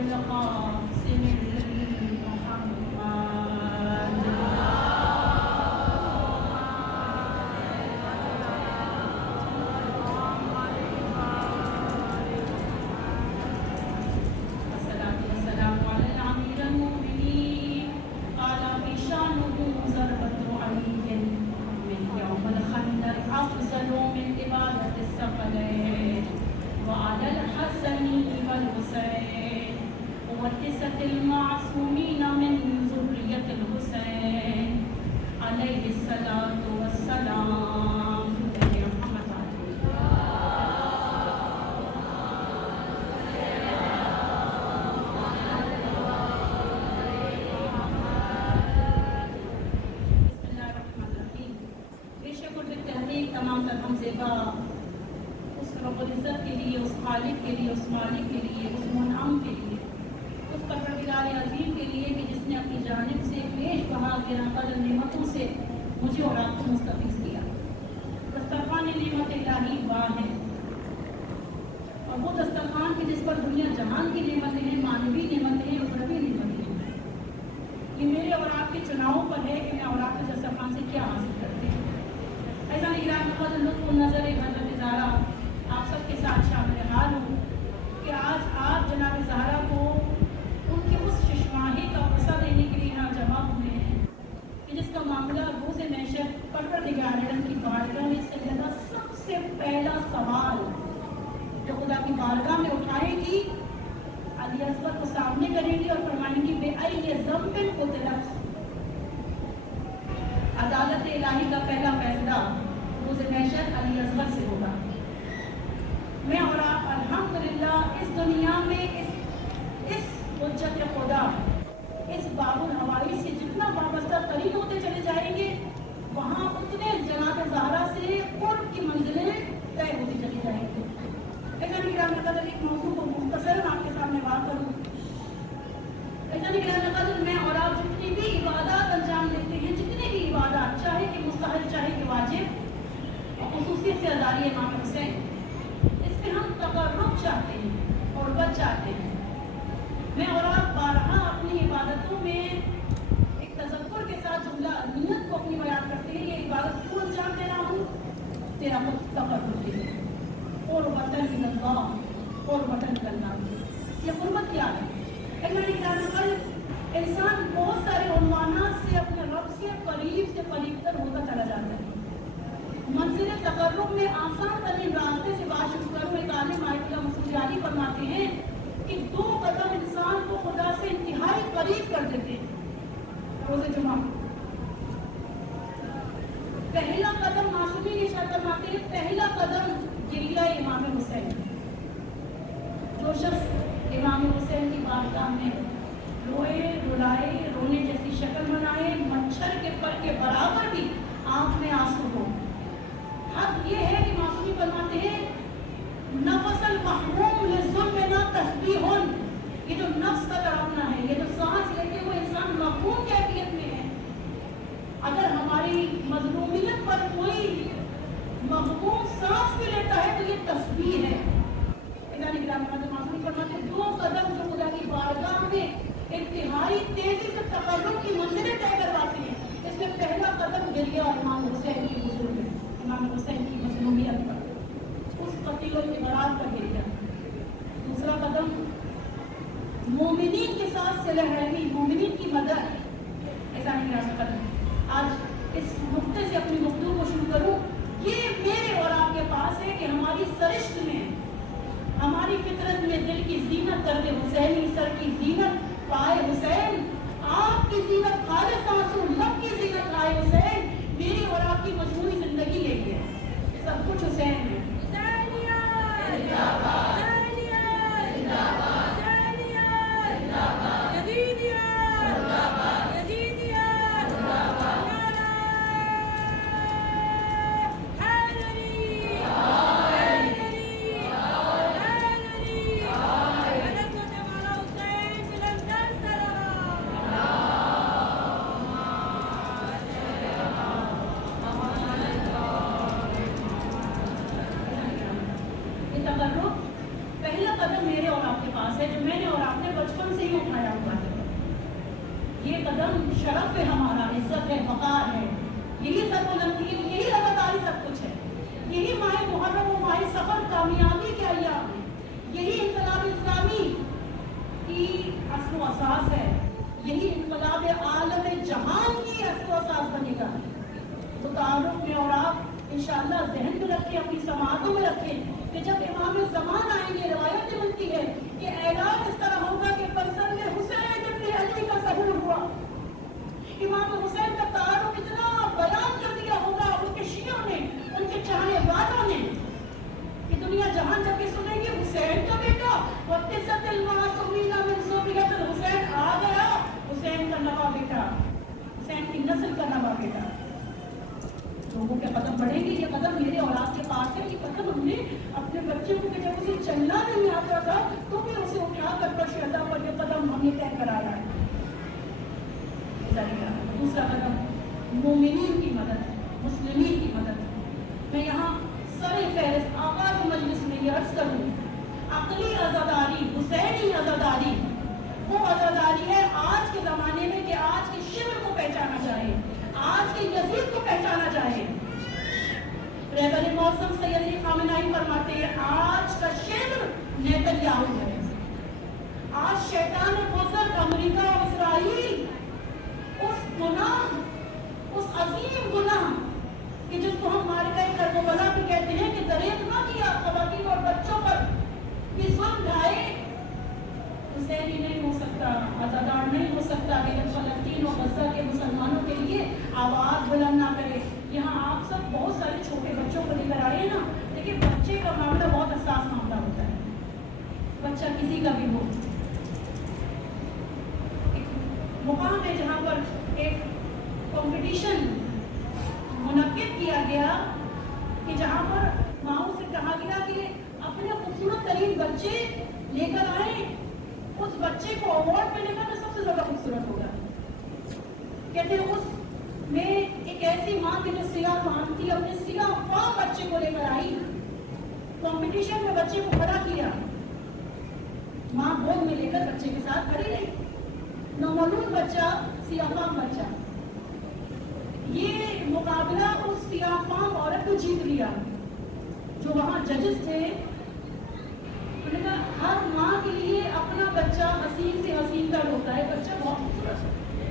القاسم محمد. الصلاة والسلام على الأمير المؤمنين قال في شأنه ضربة علي من يوم الخندق أفضل من عبادة الثقلين وعلى الحسن والحسين والتسعة المعصومين من ذرية الحسين عليه الصلاة والسلام. تمام تر ہم زیبا اس رب العزت کے لیے، اس خالق کے لیے، اس مالک کے لیے، اس منعم کے لیے، اس پروردگار عظیم کے لیے کہ جس نے اپنی جانب سے پیش بہا گراں قدر نعمتوں سے مجھے اور آپ کو مستفیض کیا. دسترخوان نعمت الہی واہ ہے، اور وہ دسترخوان کی جس پر دنیا جہان کی نعمتیں ہیں، مانوی نعمتیں ہیں، اخروی نعمتیں ہیں. یہ میرے اور آپ کے چناؤں پر ہے کہ میں اور آپ کے دسترخوان سے کیا حاصل کرتے ہیں. ایسا نگران محمد لطف النظر حضرت زہرا آپ سب کے ساتھ شامل حال ہوں کہ آج آپ جناب زہرا کو ان کے اس ششماہی کا قصہ دینے کے لیے یہاں جمع ہوئے ہیں کہ جس کا معاملہ روز محشر پروردگار عالم کی بارگاہ میں سے لگا سب سے پہلا سوال جو خدا کی بارگاہ میں اٹھائے گی، علی اصغر کو سامنے کریں گی اور فرمائیں گی بے ای ذنب قتلت. عدالت الہی کا پہلا فیصلہ روز محشر علی اصغر سے ہوگا. میں اور آپ الحمدللہ اس دنیا میں اس حجت خدا، اس باب الحوائی سے جتنا وابستہ قریب ہوتے چلے جائیں گے، وہاں اتنے جناب زہرا سے قرب کی منزلیں طے ہوتی چلی جائیں گی. ایسا نگران قدر ایک موضوع کو مختصراً آپ کے سامنے بات کروں. ایسا نگران قدر میں اور آپ جتنی بھی عبادات انجام دیتے ہیں، جتنی بھی عبادات چاہے کہ مستحب چاہے کہ واجب، اور خصوصیت سے ازاری امام حسین، اس میں ہم تقرب چاہتے ہیں، قربت چاہتے ہیں. میں اور آپ بارہا اپنی عبادتوں میں ایک تذکر کے ساتھ جملہ نیت کو اپنی بیان کرتے ہیں، یہ عبادت کیوں انجام دے رہا ہوں؟ تیرا تقرب کے لیے. قربتاً اللہ، قربتاً اللہ. یہ قربت کیا ہے؟ انسان بہت سارے عنوانات سے اپنے رب سے قریب تر ہوتا چلا جاتا ہے. منزل تقرب میں آسان ترین راستے سے بات شروع کروں. ایک عالم آیت اللہ مسعود علی فرماتے ہیں کہ 2 قدم انسان کو خدا سے انتہائی قریب کر دیتے ہیں. روز جمعہ پہلا قدم معصومین ارشاد فرماتے ہیں، پہلا قدم گریہ امام حسین. جو شخص امام حسین کی بارگاہ میں روئے، رلائے، رونے جیسی شکل بنائے، مچھر کے پر کے برابر بھی آنکھ میں آنسو ہو. حق یہ ہے کہ معصومی فرماتے ہیں نفس المحموم للظلم نہ تسبیح. یہ جو نفس کا تڑپنا ہے، یہ جو سانس لیتے ہوئے انسان محموم کیفیت میں ہے، اگر ہماری مظلومیت پر کوئی محموم سانس بھی لیتا ہے تو یہ تسبیح ہے. معصومی فرماتے ہیں 2 قدم جو خدا کی بارگاہ میں انتہائی تیزی سے تقرب کی منزلیں طے کرواتے ہیں، اس میں پہلا قدم گریہ امام حسین کی بزرگ ہے، امام حسین کی مظلومیت پر، اس قتیل الابرار کا گریہ. دوسرا قدم مومنین کے ساتھ صلح رحمی، مومنین کی مدد. ایسا نہیں رہ سکتا. آج اس نقطے سے اپنی گفتگو کو شروع کروں. یہ میرے اور آپ کے پاس ہے کہ ہماری سرشت میں، ہماری فطرت میں دل کی زینت کرد حسینی، سر کی زینت پائے حسین، آپ کی زینت خالص آنسو، لب کی زینت لائے حسین، میری اور آپ کی مجموعی زندگی لے گئے. سب کچھ حسین ہے. آپ نے بچپن سے ہی اٹھایا ہوا ہے. یہ قدم شرف ہے ہمارا، عزت ہے، وقار ہے. یہی سربلندی، یہی لگاتاری سب کچھ ہے. یہی ماہ محرم و ماہ سفر کامیابی کے ایام ہے. یہی انقلاب اسلامی کی اصل و اساس ہے. یہی انقلاب عالم جہان کی اصل و اساس بنے گا. تو تعارف میں اور آپ انشاءاللہ ذہن میں رکھیں، اپنی سماعتوں میں رکھیں کہ جب امام زمان آئیں گے، روایت ملتی ہے کہ اعلان اس طرح ہوگا کہ پرسن حسین ابن علی کا ظہور ہوا. امام حسین کا تعارف اتنا بیان کر دیا ہوگا ان کے شیعوں نے، ان کے چاہنے والوں نے، کہ دنیا جہان جب یہ سنے گی حسین کا بیٹا وَاتِّسَتِ الْمَعَصُومِينَ مِنْ ذُرِّيَّةِ الْحُسَيْنِ آ گیا، حسین کا نواں بیٹا، حسین کی نسل کا نواں بیٹا. لوگوں کے قدم بڑھیں گے. یہ قدم میرے اور آپ کے پاس ہے. یہ قدم ہم نے اپنے بچے کو کہ جب اسے چلنا نہیں آتا تھا تو بھی اسے اٹھا کر پشیدہ پر یہ قدم ہم نے طے کرایا ہے. دوسرا قدم مومنین کی مدد، مسلمین کی مدد. میں یہاں سر فہرست آغاز مجلس میں یہ عرض کروں، عقلی عزاداری، حسینی عزاداری وہ عزاداری ہے آج کے زمانے میں کہ آج کے شبر کو پہچانا چاہے، آج کے یزید کو پہچانا چاہے. رہبر موسم سید علی خامنہئی فرماتے ہیں آج کا شبر نیتنیاہو ہے. آج شیطان بزرگ امریکہ اور اسرائیل اس گناہ، اس عظیم گناہ کہ جس کو ہم مارکہ کربلا بھی کہتے ہیں کہ دریغ نہ کیا خواتین اور بچوں پر، یہ ظلم ڈھائے، حسینی نہیں ہو سکتا، عزادار نہیں ہو سکتا کہ جب فلسطین اور غزہ کے مسلمانوں کے لیے آواز بلند نہ کرے. یہاں آپ سب بہت سارے چھوٹے بچوں کو لے کر آئے نا، لیکن بچے کا معاملہ بہت حساس معاملہ ہوتا ہے. بچہ کسی کا بھی ہو. مقام ہے جہاں پر ایک کمپٹیشن منعقد کیا گیا کہ جہاں پر ماؤں سے کہا گیا کہ اپنے خوبصورت ترین بچے لے کر آئیں، اس بچے کو اوارڈ ملے گا تو سب سے زیادہ خوبصورت ہوگا. کہتے ہیں اس میں ایک ایسی ماں کی جو سیاہ فام تھی اپنے سیاہ فام بچے کو لے کر آئی، کمپٹیشن میں بچے کو کھڑا کیا، ماں گود میں لے کر بچے کے ساتھ کھڑی رہی. نومولود بچہ، سیاہ فام بچہ. یہ مقابلہ اس سیاہ فام عورت کو جیت لیا. جو وہاں ججز تھے انہوں نے کہا ہر ماں کے لیے اپنا بچہ حسین سے حسین تر ہوتا ہے، بچہ بہت خوبصورت ہے،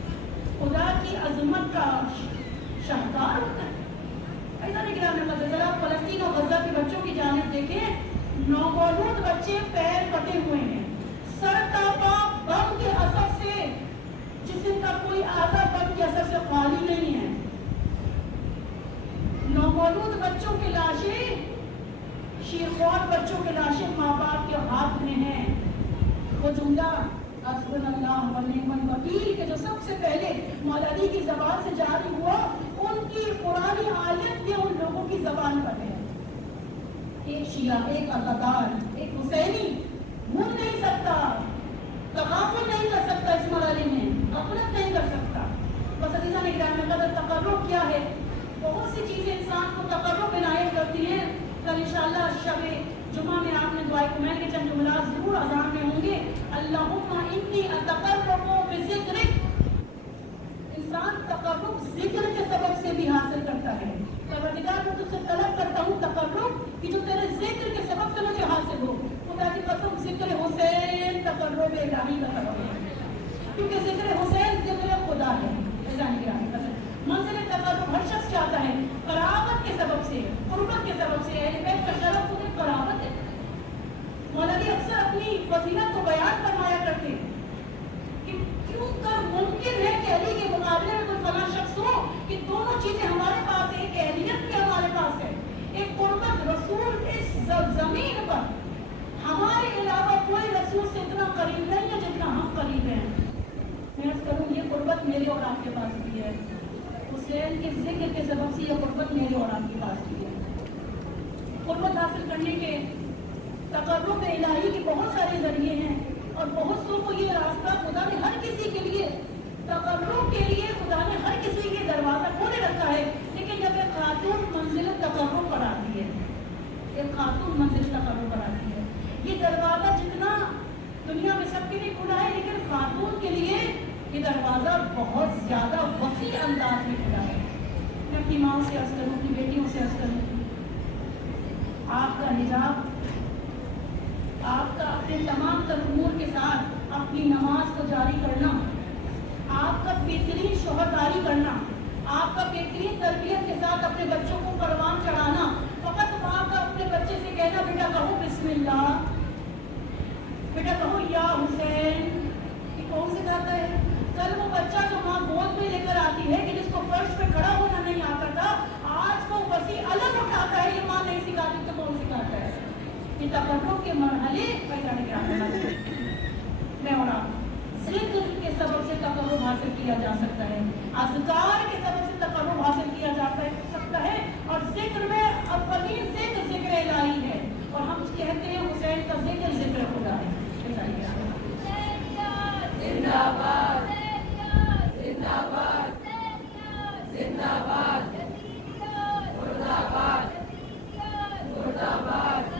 خدا کی عظمت کا شاہکار ہوتا ہے. ایسا نہیں کہ ذرا فلسطین اور غزہ کے بچوں کی جانب دیکھیں، نومولود بچے پیر پٹے ہوئے ہیں، سر تاپا بم کے اثر سے، جسم کا کوئی آدھا بم کے اثر سے خالی نہیں ہے. نومولود بچوں کی لاشیں، شیرخوار بچوں کی لاشیں ماں باپ کے ہاتھ میں ہیں. وہ جملہ حسبنا اللہ و نعم الوکیل کہ جو سب سے پہلے مولا علی کی زبان سے جاری ہوا، ان کی قرآنی آیت بھی ان لوگوں کی زبان پر ہے. ایک شیعہ، ایک عزادار، ایک حسینی بھول نہیں سکتا، تغافل نہیں کر سکتا، اس مرحلے میں غفلت نہیں کر سکتا. بس عزیزہ نے گرامی قدر تقرب کیا ہے. بہت سی چیزیں انسان کو تقرب عنایت کرتی ہیں. کل انشاءاللہ شب جمعہ میں آپ نے دعائے کمین کے چند جملات ضرور اذان میں ہوں گے. اللہم انی اتقرب بذکرک. انسان تقرب ذکر کے سبب سے بھی حاصل کرتا ہے. پروردگار میں تجھ سے طلب کرتا ہوں تقرب کہ جو تیرے ذکر کے سبب سے مجھے حاصل ہو. خدا کی قسم ذکر حسین تقرب الہی کا سبب ہے، کیونکہ ذکر حسین ذکر خدا ہے. منزل تقرب ہر شخص چاہتا ہے قرابت کے سبب سے، قربت کے سبب سے. اہل بیت کا شرف خود قرابت ہے. مولا علی اکثر اپنی فضیلت کو بیان فرمایا کرتے کہ کیوں کر ممکن ہے کہ علی کے مقابلے میں کوئی فلاں شخص ہو کہ دونوں چیزیں ہمارے پاس ہیں، ایک اہلیت بھی ہمارے پاس ہے، ایک قربت. رسول اس زمین پر ہمارے علاوہ کوئی رسول سے اتنا قریب نہیں ہے جتنا ہم قریب ہیں. میں عرض کروں یہ قربت میرے اور آپ کے پاس بھی ہے. حسین کے ذکر کے سبب سے یہ قربت میرے اور آپ کے پاس بھی ہے. قربت حاصل کرنے کے تقرب الہی کے بہت سارے ذریعے ہیں اور بہت سو کو یہ راستہ خدا نے ہر کسی کے لیے تقرب کے لیے خدا نے ہر کسی کے دروازہ کھولے رکھا ہے. لیکن جب ایک خاتون منزل تقرب پر آتی ہے، ایک خاتون منزل تقرب پر آتی ہے، یہ دروازہ جتنا دنیا میں سب کے لیے کھلا ہے لیکن خاتون کے لیے یہ دروازہ بہت زیادہ وسیع انداز میں کھلا ہے. میں اپنی ماں سے عرض کروں, اپنی بیٹیوں سے عرض کروں, آپ کا حجاب, آپ کا اپنے تمام تر امور کے ساتھ اپنی نماز کو جاری کرنا, آپ کا بہترین شوہرداری کرنا, آپ کا بہترین تربیت کے ساتھ اپنے بچوں کو پروان چڑھانا, فقط ماں کا اپنے بچے سے کہنا بیٹا کہو بسم اللہ, بیٹا کہو یا حسین, یہ کون سکھاتا ہے؟ کل وہ بچہ جو ماں گود میں لے کر آتی ہے کہ جس کو فرش پہ کھڑا ہونا نہیں آتا تھا, آج وہ وسیع الگ اٹھاتا ہے, یہ ماں نہیں سکھاتی تو کون سکھاتا ہے؟ یہ تقرب کے مرحلے میں اور آپ ذکر کے سبب سے تقرب حاصل کیا جا سکتا ہے, اذکار کے سبب سے تقرب حاصل کیا جا سکتا ہے, اور ذکر میں اولین ذکر الہی ہے, اور ہم کہتے ہیں حسین کا ذکر ذکر خدا ہے. زندہ باد, زندہ باد, زندہ باد, مرد آباد, مرد آباد,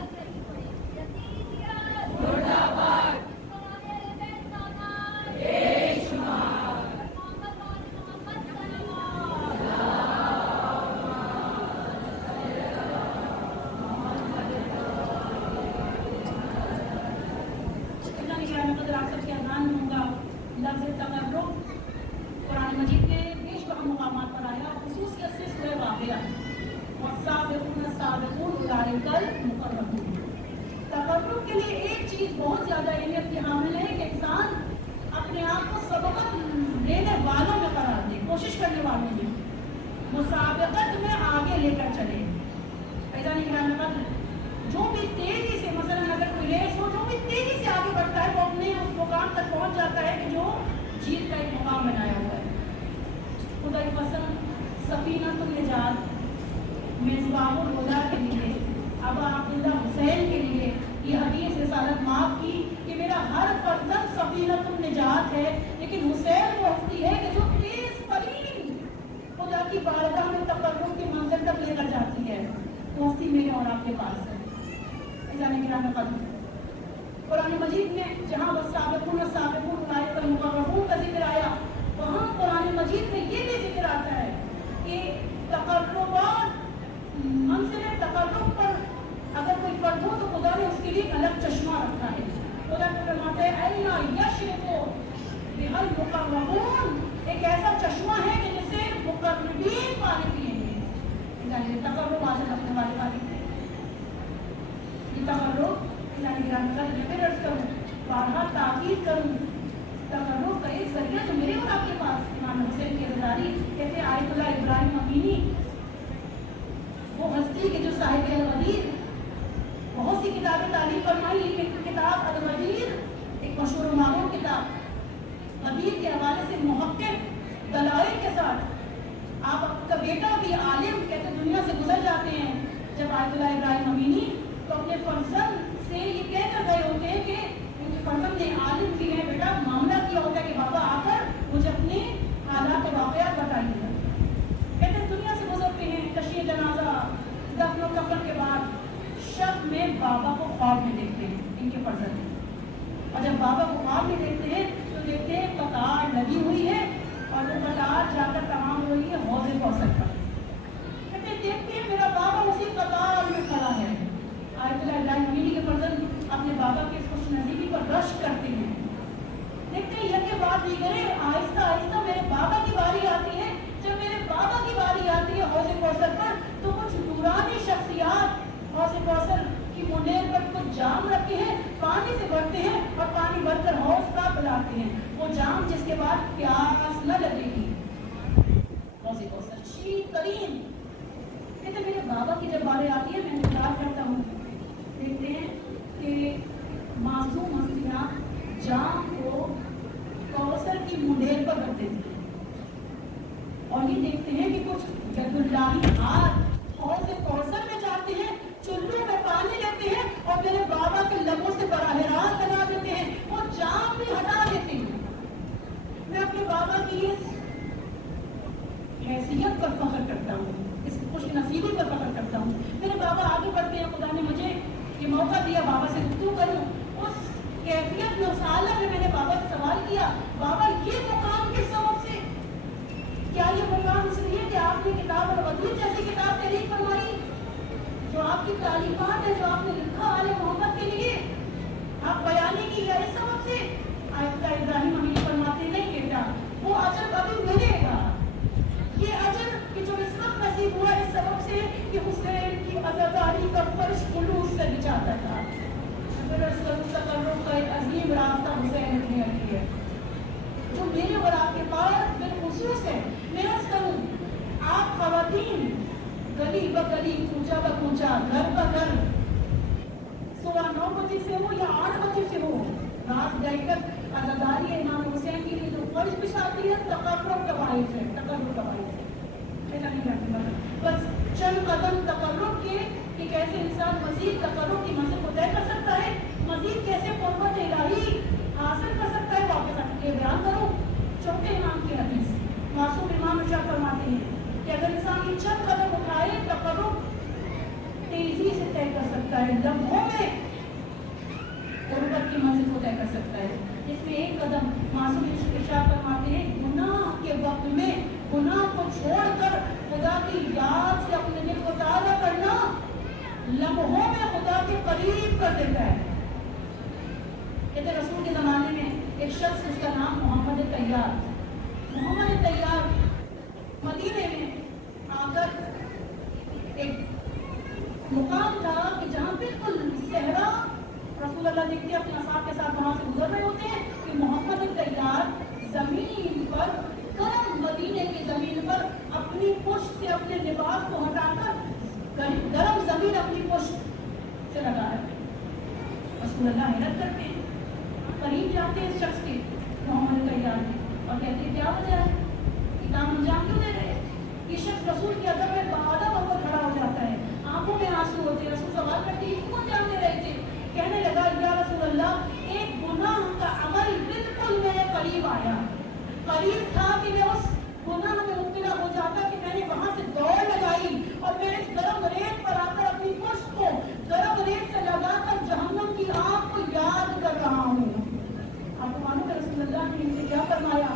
مرد آباد, بے شمار. آپ سب کے اذان میں ہوگا لفظ تقرب قرآن مجید کے بیش بہا مقامات پر آیا, خصوصیت سے سورہ واقعہ والسابقون السابقون اولئک المقربون. تقرب کے لیے ایک چیز بہت زیادہ اہمیت کی حامل ہے کہ انسان اپنے آپ کو سبقت لینے والوں میں قرار دے, کوشش کرنے والوں میں, مسابقت میں آگے لے کر چلے. ایسا نہیں کہنا جو بھی تیزی سے, مثلا اگر کوئی ریس ہو, جو بھی تیزی سے آگے بڑھتا ہے وہ اپنے اس مقام تک پہنچ جاتا ہے کہ جو جیت کا ایک مقام بنایا ہوا ہے. خدا کی پسند سفینۃ النجات مصباح الہدیٰ کے لیے, ابا عبداللہ حسین کے لیے یہ حدیث رسالت معاف کی کہ میرا ہر فرزند سفینۃ النجات ہے, لیکن حسین وہ ہستی ہے کہ جو تیز ترین خدا کی بارگاہ میں تقرب کی منزل تک لے کر جاتی ہے. وہ ہستی میرے اور آپ کے پاس ہے. قرآن مجید میں جہاں والسابقون السابقون اولئک المقربون کا ذکر آیا, وہاں قرآن مجید میں یہ بھی ذکر آتا ہے کہ تقربات, منزل تقرب پر اگر کوئی فرد ہو تو خدا نے اس کے لیے ایک الگ چشمہ رکھا ہے. خدا فرماتے ہیں اینا یشرب بہا المقربون, ایک ایسا چشمہ ہے کہ جس سے مقربین پانی پیئیں گے. تقرب حاصل رکھنے والے پانی پیئیں. تقرب پھر عرض کروں, بارہا تاکید کروں, تقرب کا ایک ذریعہ تو میرے اور آپ کے پاس امام حسین کی عزاداری کہتے آیت اللہ ابراہیم امینی, وہ ہستی کے جو صاحب الغدیر, بہت سی کتابیں تعلیم فرمائی, لیکن کتاب الغدیر ایک مشہور و معروف کتاب, غدیر کے حوالے سے محقق دلائل کے ساتھ آپ کا بیٹا بھی عالم کہتے دنیا سے گزر جاتے ہیں. جب آیت اللہ ابراہیم امینی تو اپنے فرزند سے یہ کہہ کر گئے ہوتے ہیں کہ ان کے فرزند نے عالم بھی ہے, بیٹا معاملہ کیا ہوتا ہے کہ بابا آ کر مجھے اپنے حالات و واقعات بتائیے گا. کہتے دنیا سے گزرتے ہیں, تشییع جنازہ, دفن و کفن کے بعد شب میں بابا کو خواب میں دیکھتے ہیں ان کے فرزند, اور جب بابا کو خواب میں دیکھتے ہیں تو دیکھتے ہیں قطار لگی ہوئی ہے, اور وہ قطار جا کر تمام ہو رہی ہے حوض کوثر پر. کہتے دیکھتے ہیں میرا بابا اسی قطار میں کھڑا ہے. آیت اللہ ابراہیم امینی کے فرزند اپنے بابا کی اس خوش نصیبی پر رشک کرتے ہیں, دیکھتے ہیں یہ کہ بات دیگرے آہستہ آہستہ میرے بابا کی باری آتی ہے. جب میرے بابا کی باری آتی ہے حوض کوثر پر تو کچھ نورانی شخصیات حوض کوثر کی منیر پر کچھ جام رکھتے ہیں, پانی سے بھرتے ہیں اور پانی بھر کر حوض کا پلاتے ہیں, وہ جام جس کے بعد پیاس نہ لگے گی. حوض کوثر شیریں ترین. کہتے میرے بابا کی جب باری آتی ہے میں انتظار کرتا ہوں, دیکھتے ہیں کہ معصوم ہستیاں جام کو کوثر کی منڈیر پر رکھ دیتی ہیں, اور یہ دیکھتے ہیں کہ کچھ ید اللہی ہاتھ حوض کوثر میں جاتے ہیں, چلو میں پانی لیتے ہیں اور میرے بابا کے لبوں سے براہ راست بنا دیتے ہیں, وہ جام بھی ہٹا دیتے ہیں. میں اپنے بابا کی اس حیثیت پر فخر کرتا ہوں, اس خوش نصیبی پر فخر کرتا ہوں. میرے بابا آگے بڑھتے ہیں, خدا نے مجھے یہ موقع دیا بابا سے گفتگو کروں. اس कैफियत में उस हालत में मैंने बाबा से सवाल किया, बाबा ये मुकाम किस सबब से? क्या ये मुकाम इसलिए कि आपने किताब अल-वदीद जैसी किताब तहरीर फरमाई, जो आपकी तालीमात है, जो आपने लिखा आले मोहम्मद के लिए, आप बयानी की है, इस सबब से? आयत इब्राहिम अमीन फरमाते नहीं बेटा, वो अजर कभी मिलेगा। ये अजर कि जो इस वक्त नसीब हुआ इस सबब से कि हुसैन की अज़ादारी का फर्श खुलूस से बिछाता था। तकर्रुब का एक अजीम रास्ता हुसैन इब्न अली है, जो मेरे और आपके पास बिलखुसूस है। मैं अर्ज़ करूं, आप ख़वातीन गली ब गली, कूचा ब कूचा, घर ब घर, 9:15 बजे से हो या 8 बजे से हो, रात जाकर अज़ादारी इमाम हुसैन के लिए जो फर्श बिछाती है, तकर्रुब का बाइस है, तकर्रुब का बाइस है। ऐसा नहीं करती, बस चंद कदम तकर्रुब के कि कैसे इंसान मजीद तकर्रुब की मंजिल को तय कर सकता है, मजीद कैसे क़ुर्बत इलाही हासिल कर सकता है। वाक़ई ये बयान करूँ, चौथे इमाम की हदीस, मासूम इमाम इरशाद फरमाते हैं कि अगर इंसान ये चंद कदम उठाए, तकर्रुब तेजी से तय कर सकता है, लम्हों में क़ुर्बत की मंजिल को तय कर सकता है। इसमें एक कदम मासूम इरशाद फरमाते हैं, गुनाह के वक्त में गुनाह को छोड़कर खुदा की याद से अपने दिल को ताज़ा करना लम्हों में खुदा के करीब कर देता है। कहते रसूल के ज़माने में एक शख्स, उसका नाम मोहम्मद तैयार, मोहम्मद तैयार मदीने में आकर एक मुकाम था कि जहाँ बिल्कुल सहरा, रसूल अल्लाह देखते अपने असहाब के साथ वहाँ से गुजर रहे होते हैं कि मोहम्मद तैयार जमीन पर, गर्म मदीने की जमीन पर अपनी पुष्ट से अपने लिबास को हटाकर गर्म जमीन अपनी पुष्ट से लगा है। रसूल अल्लाह हैरत करते हैं, करीब जाते हैं इस शख्स के, मोहम्मद तैयार और कहते हैं क्या वजह है, काम अंजाम क्यों दे रहे? ये शख्स रसूल की अदब में बादा होकर खड़ा हो जाता है, आंखों में आंसू होते हैं। रसूल सवाल करते हैं क्यों अंजाम दे रहे थे? कहने लगा, या रसूल अल्लाह, एक गुनाह का अमल बिल्कुल मेरे करीब आया, करीब था कि मैं उस गुनाह में मुब्तला हो जाता कि मैंने वहां से दौड़ लगाई और मैं इस गर्म रेत पर आकर अपनी पुष्ट को गर्म रेत से लगाकर जहन्नम की आग को याद कर रहा हूँ। आपको मालूम है रसूल अल्लाह ने इनसे क्या फरमाया?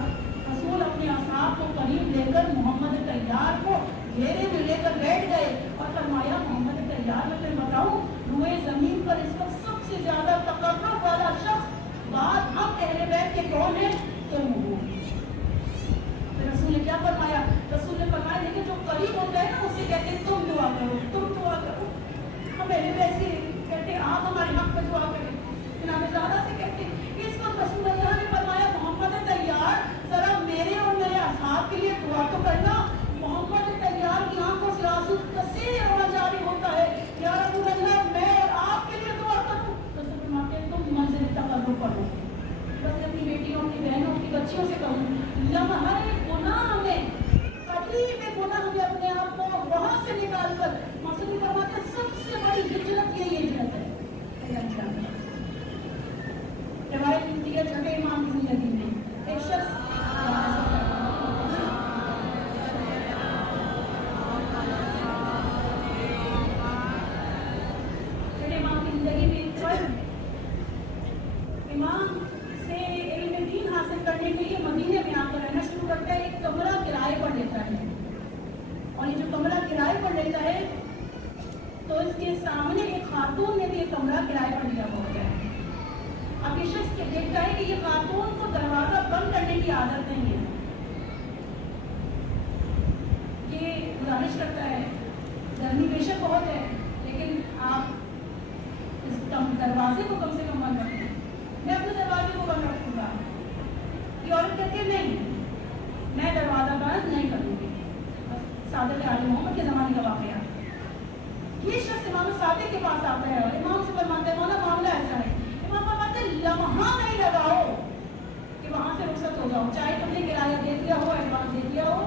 रसूल अपने असहाब को करीब लेकर मोहम्मद तैयार को घेरे में लेकर बैठ गए और फरमाया, मोहम्मद तैयार, मैं तुम्हें बताऊं, रुए जमीन पर इस वक्त सबसे ज्यादा तकर्रुब वाला शख्स बात हम अहले बैत के कौन है? तुम हो। रसूल ने क्या फरमाया? रसूल ने फरमाया, लेकिन जो करीब होता है ना, उसे कहते हैं तुम दुआ करो, तुम दुआ करो। हम पहले वैसे कहते हैं आप हमारे हक में दुआ करें, इनाम ज़्यादा से कहते हैं। इस वक्त रसूल अल्लाह ने फरमाया, मोहम्मद तैयार, जरा मेरे और मेरे असहाब के लिए दुआ तो करना। मोहम्मद तैयार की आंखों से आंसू कसीर होना जारी होता है, या रसूल अल्लाह, मैं और आपके लिए दुआ करूं? रसूल फरमाते हैं, तुम मंजिल तकर्रुब पढ़ो। बस अपनी बेटियों, अपनी बहनों, अपनी बच्चियों से कहूँ, लम्हे गुनाह में, कभी भी गुनाह में अपने आप को वहां से निकाल कर, मासूम फरमाते हैं, सबसे बड़ी हिजरत यही हिजरत है। हमारे छठे इमाम की जिंदगी में एक शख्स इमाम से इल्म दीन हासिल करने के लिए मदीने में आकर रहना शुरू करता है। एक कमरा किराए पर लेता है और ये जो कमरा किराए पर लेता है तो इसके सामने एक खातून ने भी एक कमरा किराए पर लिया होता है। अब ये शख्स देखता है कि ये खातून को दरवाजा बंद करने की आदत नहीं है। ये गुजारिश करता है, गर्मी बेशक बहुत है लेकिन आप इस दरवाजे को कम से कम बंद रखें। मैं अपने दरवाजे को बंद रखूंगा। ये औरत कहती है नहीं, मैं दरवाजा बंद नहीं करूंगी। सादिक आले मोहम्मद के ज़माने का वाक़या। ये शख्स इमाम सादिक के पास आता है और इमाम से फरमाता है, मौला मामला ऐसा है। इमाम फरमाते हैं, लम्हा नहीं लगाओ कि वहां से रुखसत हो जाओ, चाहे तुमने किराया दे दिया हो, एडवांस दे दिया हो।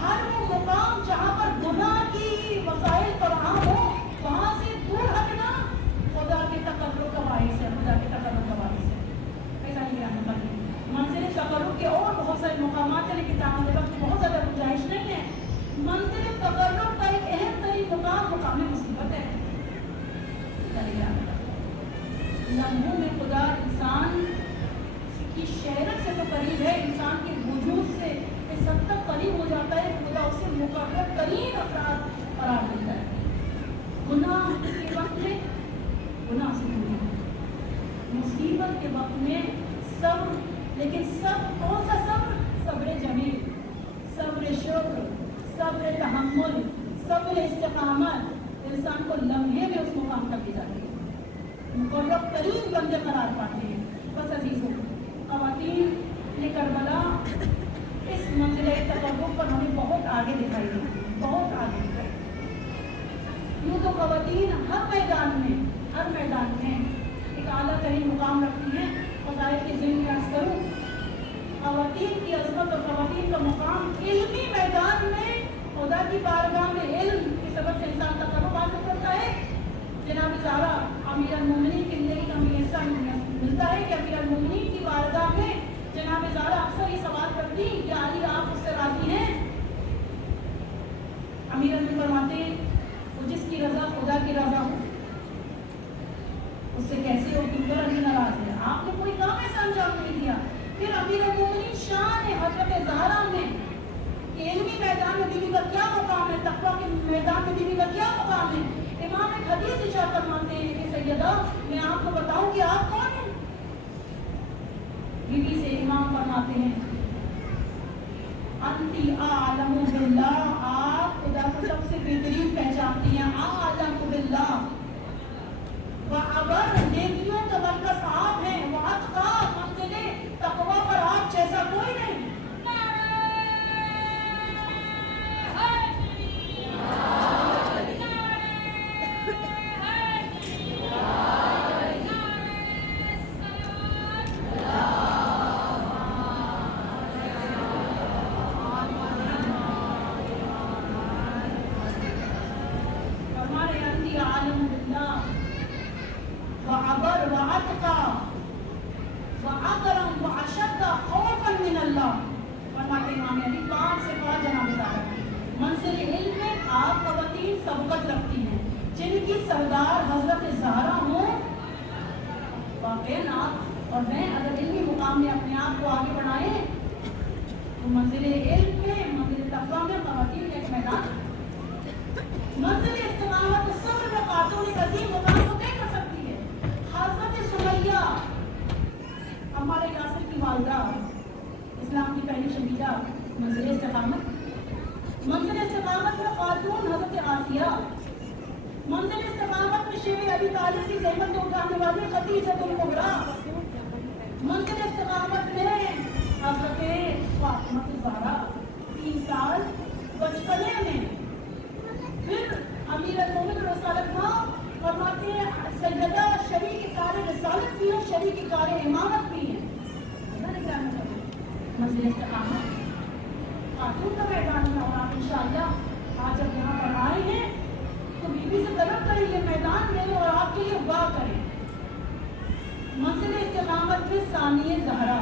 हर वो मुकाम जहाँ पर गुनाह की वसाइल फराहम हो, वहां से दूर हटना खुदा के तकर्रुब का बाइस है, खुदा के तकर्रुब का बाइस है। ऐसा नहीं कहना पड़ेगा। मंजिल तकर्रुब के और बहुत सारे मुकामात हैं लेकिन तामल वक्त बहुत ज़्यादा गुंजाइश नहीं है। मंजिल तकर्रुब का एक अहम तरीन मुकाम मुकाम मुसीबत है। लम्हों में खुदा इंसान की शहरत से तो करीब है, इंसान के वजूद से इस हद तक करीब हो जाता है, खुदा उसे मुकर्रर तरीन अफराद करार देता है। गुनाह के वक्त में गुनाह से दूर, मुसीबत के वक्त में सब्र, लेकिन सब कौन सा सब्र? सब्र जमील, सब्र शुक्र, सब्र तहम्मुल, सब्र इस्तिकामत इंसान को लम्हे में उस मुकाम तक ले जाती है, मुकर्रर तरीन बंदे करार पाते हैं। बस अजीजों, ख़वातीन ने करबला इस मंजिल तकर्रुब पर हमें बहुत आगे दिखाई दी, बहुत आगे दिखाई। यूँ तो ख़वातीन हर मैदान में एक आला तरीन मुकाम रखती हैं। फ़ज़ाइल के ज़िम्न में अर्ज़ करूँ, ख़वातीन की अज़मत और ख़वातीन का मुकाम इल्मी मैदान में खुदा की बारगाह में इल्म के सबब से इंसान तकर्रुब हासिल करता है। जनाब ज़हरा अमीर अल-मोमिनीन की ज़िंदगी का हमें ऐसा मिलता है कि अमीर अल-मोमिनीन की बारगाह में जनाब ज़हरा अक्सर ये सवाल करती कि अली आप उससे राज़ी हैं? अमीर अल-मोमिनीन फरमाते वो जिसकी रज़ा खुदा की रज़ा हो उससे कैसे हो क्यों कर अली नाराज़ है? आपने कोई काम ऐसा अंजाम नहीं दिया। फिर अमीर अल-मोमिनीन शान हज़रत ज़हरा में इल्मी मैदान में बीवी का क्या मुकाम है, तक़वा के मैदान में बीवी का क्या मुकाम है। इमाम एक हदीस इरशाद फरमाते हैं कि सैयदा मैं आपको बताऊं कि आप कौन हैं? बीवी से इमाम फरमाते हैं अंती आलमु बिल्लाह, आप खुदा को सबसे बेहतरीन पहचानती हैं। आलमु बिल्लाह व अबर, नेकियों का मरकज़ आप हैं, व अत्क़ा, मंज़िले तक़वा पर आप जैसा कोई नहीं। और मैं अगर इल्मी मुकाम में अपने आप को आगे बढ़ाए तो मंजिल इल्म में, मंजिल तक़वा में ख़वातीन का एक मैदान, मंजिल इस्तिक़ामत और सब्र में ख़ातून एक अज़ीम मुकाम को तय कर सकती है। हज़रत सुमैया हमारे यासिर की वालिदा, इस्लाम की पहली शहीदा, मंजिल इस्तिक़ामत में ख़ातून हज़रत आसिया, मंजिल इस्तिक़ामत में शेर अबी तालिब की ज़हमत को उठाने वाली खदीजतुल कुबरा, मंजिल इस्तिक़ामत में हज़रत फ़ातिमा ज़हरा 3 साल बचपने में। फिर अमीर अल-मोमिनीन रसूलुल्लाह माँ फरमाते हैं सैयदा शरीक कार रिसालत भी है, शरीक कार इमामत भी है। मंजिल इस्तिक़ामत खातून का मैदान में, और आप इंशाअल्लाह आज जब यहाँ पर आए हैं तो बीवी से तलब करें ये मैदान में और आपके लिए वाह करें। मंजिल इस्तिक़ामत में सानिए ज़हरा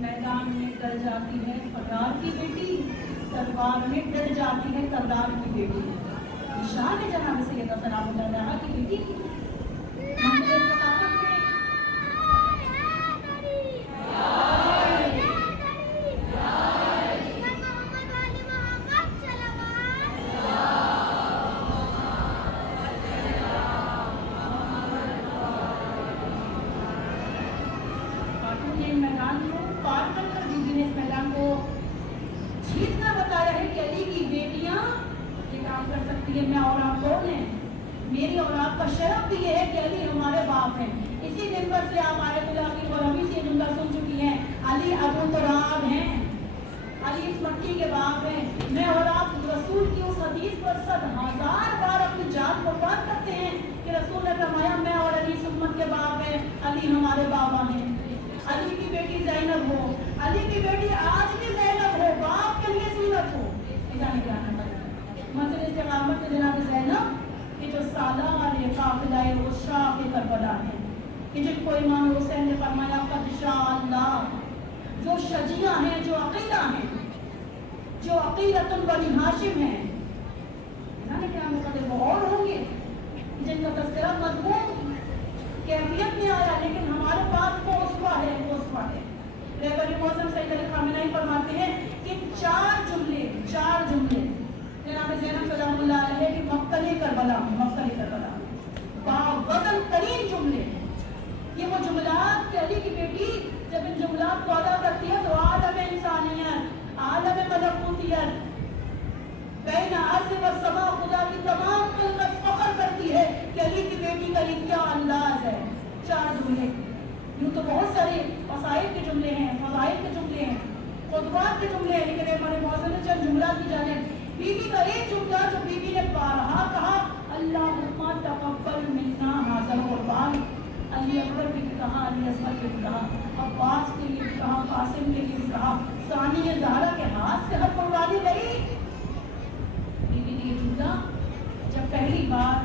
मैदान में डर जाती है सरदार की बेटी, दरबार में डर जाती है सरदार की बेटी। निशान है जनाब सैयदा सलामुल्लाह की बेटी। मंजिल इस्तिक़ामत में मैदान को पार कर बीबी ने इस मैदान को जीतना बताया है कि अली की बेटियां ये काम कर सकती है। मैं और आप कौन है? मेरी और आपका शरफ भी ये है कि अली हमारे बाप हैं। इसी दिन पर से आप आयतुल्लाह और अभी से जुमला सुन चुकी हैं, अली अबू तुराब हैं, अली इस मट्टी के बाप हैं। मैं और आप रसूल की उस हदीस पर 100,000 बार अपनी जान कुर्बान करते हैं कि रसूल ने फरमाया मैं और अली इस उम्मत के बाप हैं, अली हमारे बाबा हैं। अली की बेटी ज़ैनब हो, अली की बेटी आज भी ज़ैनब हो, बाप के लिए सूरत हो। मंजिल इस्तिक़ामत में जनाब ज़ैनब कि जो सालार काफ़िला उशरा के करबला है, कि जिनको इमाम हुसैन ने फरमाया क़द जो शजिया हैं, जो अक़ीदा हैं, जो अक़ीदतुल बनी हाशिम हैं। जाने क्या मुकदमे वो और होंगे जिनका तस्करा मजमून कैफियत में आया, लेकिन हमारे पास वो उसवा है। रहबरी मौसम सैयद अली खामेनी फरमाते हैं कि चार जुमले जनाब ज़ैनब सलामुल्लाह अलैहा की मक्तले करबला बावजन तरीन जुमले, ये वो जुमलात कि अली की बेटी जब इन जुमलात को अदा करती है तो आलम इंसानियत, आलम मलकूतियत, बैन आर्ज़ व समा, खुदा की तमाम खिलकत फख्र करती है कि अली की बेटी का ये क्या अंदाज है। चार जुमले, यूँ तो बहुत सारे वसाइल के जुमले हैं, फज़ाइल के जुमले हैं, खुतबात के जुमले हैं, लेकिन हमारे मौज़ूद में चंद जुमला की जाने बीबी का एक जुमला जो बीबी ने बारहा कहा, अल्लाहुम्मा तक़ब्बल मिन्ना हाज़ल क़ुर्बान। अली अकबर के भी कहा, अली असगर के भी कहा, अब्बास के लिए भी कहा, कासिम के लिए भी कहा, सानिया ज़हरा के हाथ से हर कुर्बानी गई। बीबी ने ये जुमला जब पहली बार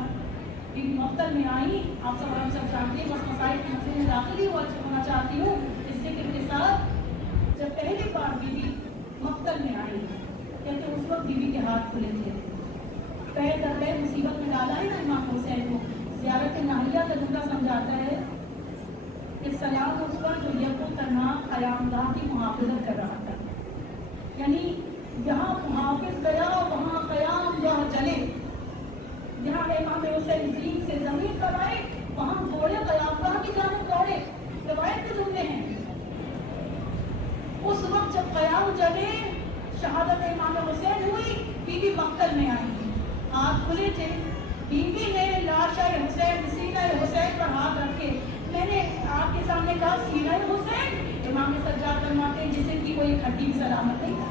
बीबी मक्तल में आई, आप सब जानते हैं, बस मसाइल के मसले में दाखिल होना चाहती हूँ इस ज़िक्र के साथ। जब पहली बार बीबी मक्तल में आई, कहते उस वक्त बीबी के हाथ खुले थे, पैर दर पैर मुसीबत में डाला है ना इमाम हुसैन को। ज़ियारत नाहिया का जुमला समझाता है कि सलाम उस पर जो यको तन्हा क़यामगाह की मुहाफ़िज़त कर रहा था, यानी जहाँ मुहाफ़िज़ गया वहाँ क़यामगाह जले, जहाँ इमाम हुसैन जीन से ज़मीन पर आए वहाँ घोड़े क़यामगाह की जानिब दौड़े। रवायत के जुमले हैं। उस वक्त जब क़याम जले, शहादत इमाम हुसैन हुई, बीबी मक्तल में आई, हाथ खुले थे। बीबी ने लाशा हुसैन, सीना हुसैन पर हाथ रखे, मैंने आपके सामने कहा सीना हुसैन, इमाम सज्जाद फरमाते हैं जिससे कि कोई हड्डी भी सलामत नहीं था।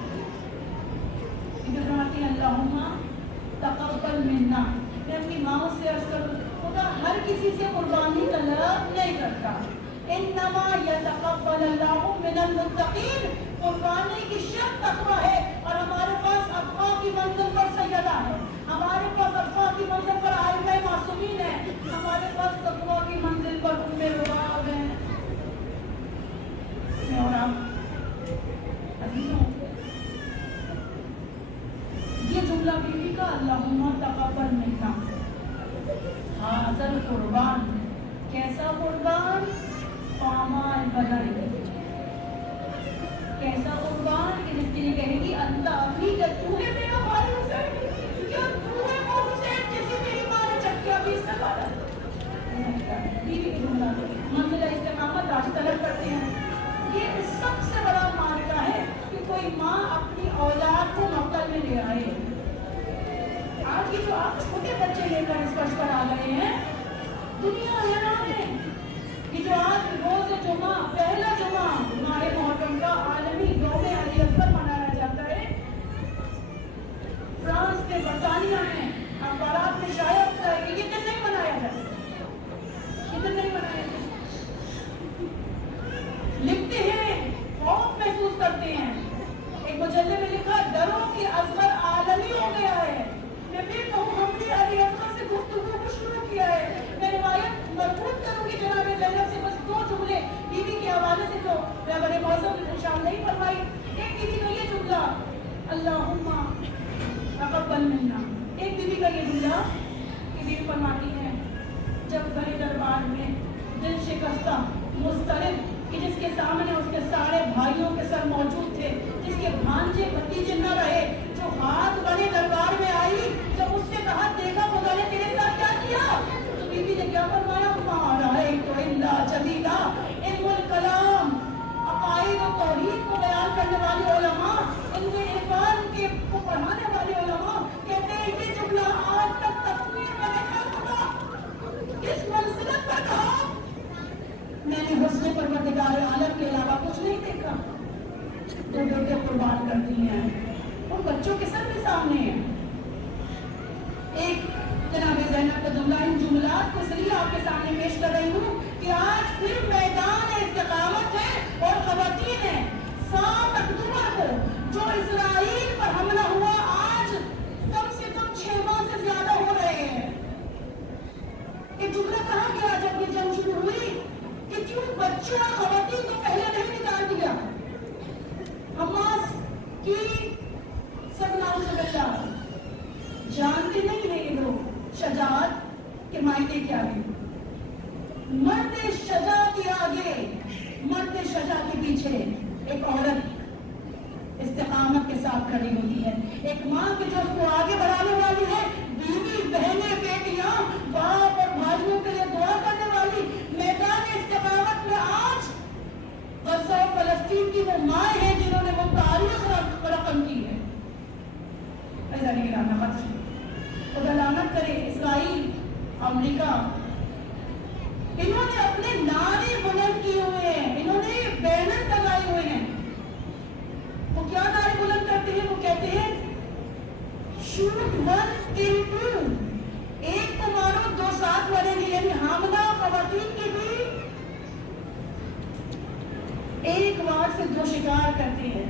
फरमाती अल्लाहुम्मा तक़ब्बल मिन्ना, मैं अपनी माँ से अर्ज़ करूँ, खुदा हर किसी से कुर्बानी तलब नहीं करता, इन्नमा यतक़ब्बल अल्लाहु मिनल मुत्तक़ीन, कुर्बानी की शर्त तक़वा है। और हमारे पास अफ़ा की मंज़िल पर सैयदा है, हमारे पास अफ़ा की मंज़िल पर आलिमा मासूमीन है, हमारे पास तक़वा की मंज़िल पर उम्मे रुबाब है। और आप अज़ीज़ों, ये जुमला बीबी का अल्लाहुम्मा तक़ब्बल मिन्ना हाज़ल कुर्बान, कैसा कुर्बान, पामाल बदन, कैसा कुर्बान कि जिसके लिए कहेगी अल्लाह अपनी, क्या तू है मेरा भाई हुसैन, क्या तू है वो हुसैन जिसे मेरी माँ ने चक्किया भी इस्तेमाल। बीबी की जुमला मंजिला इस्तिक़ामत आज तलब करते हैं। ये सबसे बड़ा मार्का है कि कोई माँ अपनी औलाद को मक्तल में ले आए। आज की जो आप छोटे बच्चे लेकर इस फर्श पर आ गए हैं, दुनिया हैरान है कि जो आज रोज़ जुमा, पहला जुमा माह मुहर्रम का आलमी यौम अली अकबर मनाया जाता है। फ्रांस में, बरतानिया में अखबारात में शाया होता है कि ये दिन नहीं मनाया जाता, ये दिन नहीं मनाया जाता। लिखते हैं, खौफ महसूस करते हैं। एक मुजल्ले में लिखा, डरो कि असगर आलमी हो गया है। मैं भी कहूँ, हमने अली अकबर से गुफ्तगू को शुरू किया है। मैं रिवायत मरबूत करूँगी जनाब ज़ैनब से, बस दो जुमले बीवी के हवाले से, तो रहबरे मौसम शाम नहीं फरमाई। एक बीवी का ये जुमला अल्लाहुम्मा तक़ब्बल मिन्ना, एक बीवी का ये जुमला कि बीवी फरमाती है जब बड़े दरबार में दिल शिकस्ता मुस्तरिब कि जिसके सामने उसके सारे भाइयों के सर मौजूद थे, जिसके भांजे भतीजे न रहे, जो हाथ बड़े दरबार में आई, जब उससे कहा देखा खुदा ने तेरे साथ क्या किया, तो बीबी ने क्या फरमाया, तो इल्ला जदीदा इल्मुल कलाम, अक़ाइद और तौहीद को बयान करने वाले उलमा, इल्म इरफान के को पढ़ाने वाले उलमा कहते हैं ये जुमला आज तक तस्वीर में नहीं सुना। इस मंज़िलत पर कहा, मैंने हुस्न परवरदिगार आलम के अलावा कुछ नहीं देखा। जो बेटे कुर्बान करती हैं उन बच्चों के सर भी सामने हैं। एक जनाब ज़ैनब का जुमला, इन जुमलात को इसलिए आपके सामने पेश कर रही हूँ कि आज फिर मैदान इस्तिक़ामत है और ख़वातीन है। 7 अक्टूबर को जो इस्राईल पर हमला हुआ, आज कम से कम 6 माह से ज्यादा हो रहे हैं। ये जुमला कहाँ गया जब ये जंग शुरू हुई कि क्यों बच्चों और ख़वातीन को पहले नहीं निकाल दिया। हमास की जानते नहीं مرد شجاع کے آگے، مرد شجاع کے پیچھے ایک عورت استقامت کے ساتھ کھڑی ہوتی ہے. ایک ماں کی جو اس کو آگے بڑھانے والی ہے، بیوی بہنیں بیٹیاں باپ اور بھائیوں کے لیے دعا کرنے والی. میدان استقامت میں آج غزہ و فلسطین کی وہ ماں ہیں جنہوں نے وہ تاریخ رقم کی ہے. ایسا نہیں کرانا مت، خدا لعنت کرے اسرائیل، امریکہ، انہوں نے اپنے نعرے بلند کیے ہوئے ہیں، انہوں نے بینر لگائے ہوئے ہیں. وہ کیا نعرے بلند کرتے ہیں؟ وہ کہتے ہیں شوٹ ون کل ٹو، ایک کو مارو دو ساتھ مریں گے. یعنی حاملہ خواتین کی بھی ایک وار سے دو شکار کرتے ہیں.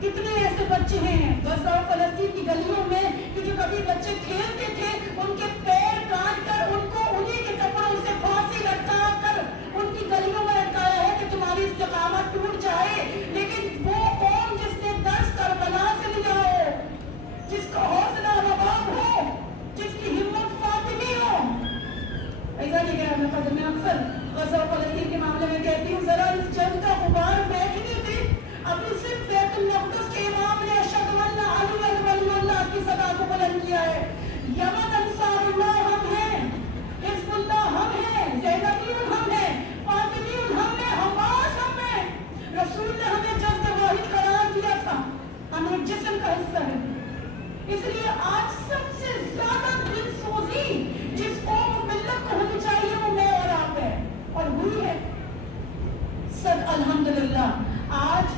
کتنے ایسے بچے ہیں غزہ و فلسطین کی گلیوں میں کہ جو کبھی بچے کھیلتے تھے، ان کے پیر کاٹ کر ان کو انہی کے کپڑوں سے پھانسی لٹکا کر ان کی گلیوں میں لٹکایا ہے کہ تمہاری استقامت ٹوٹ جائے. لیکن وہ قوم جس نے درس کربلا سے لیا ہو، جس کا حوصلہ رباب ہو، جس کی ہمت فاطمی ہو. ایسا نہیں کہا میں اکثر غزہ و فلسطین کے معاملے میں کہتی ہوں، ذرا اس جنگ کا غبار پھینکنے تھے. ابھی صرف بیت المقدس کے امام نے اشہد ان لا الہ الا اللہ کی صدا کو بلند کیا ہے. یمن انصار اللہ ہم ہیں، حزب اللہ ہم ہیں، زینبیون ہم ہیں، فاطمیون ہم ہیں، حماس ہم ہیں. رسول نے ہمیں جذب واحد قرار دیا تھا، ہم ایک جسم کا حصہ ہیں. اس لیے آج سب سے زیادہ دل سوزی جس قوم و ملت کو ہونی چاہیے وہ میں اور آپ ہے، اور ہوئی ہے. سب الحمدللہ آج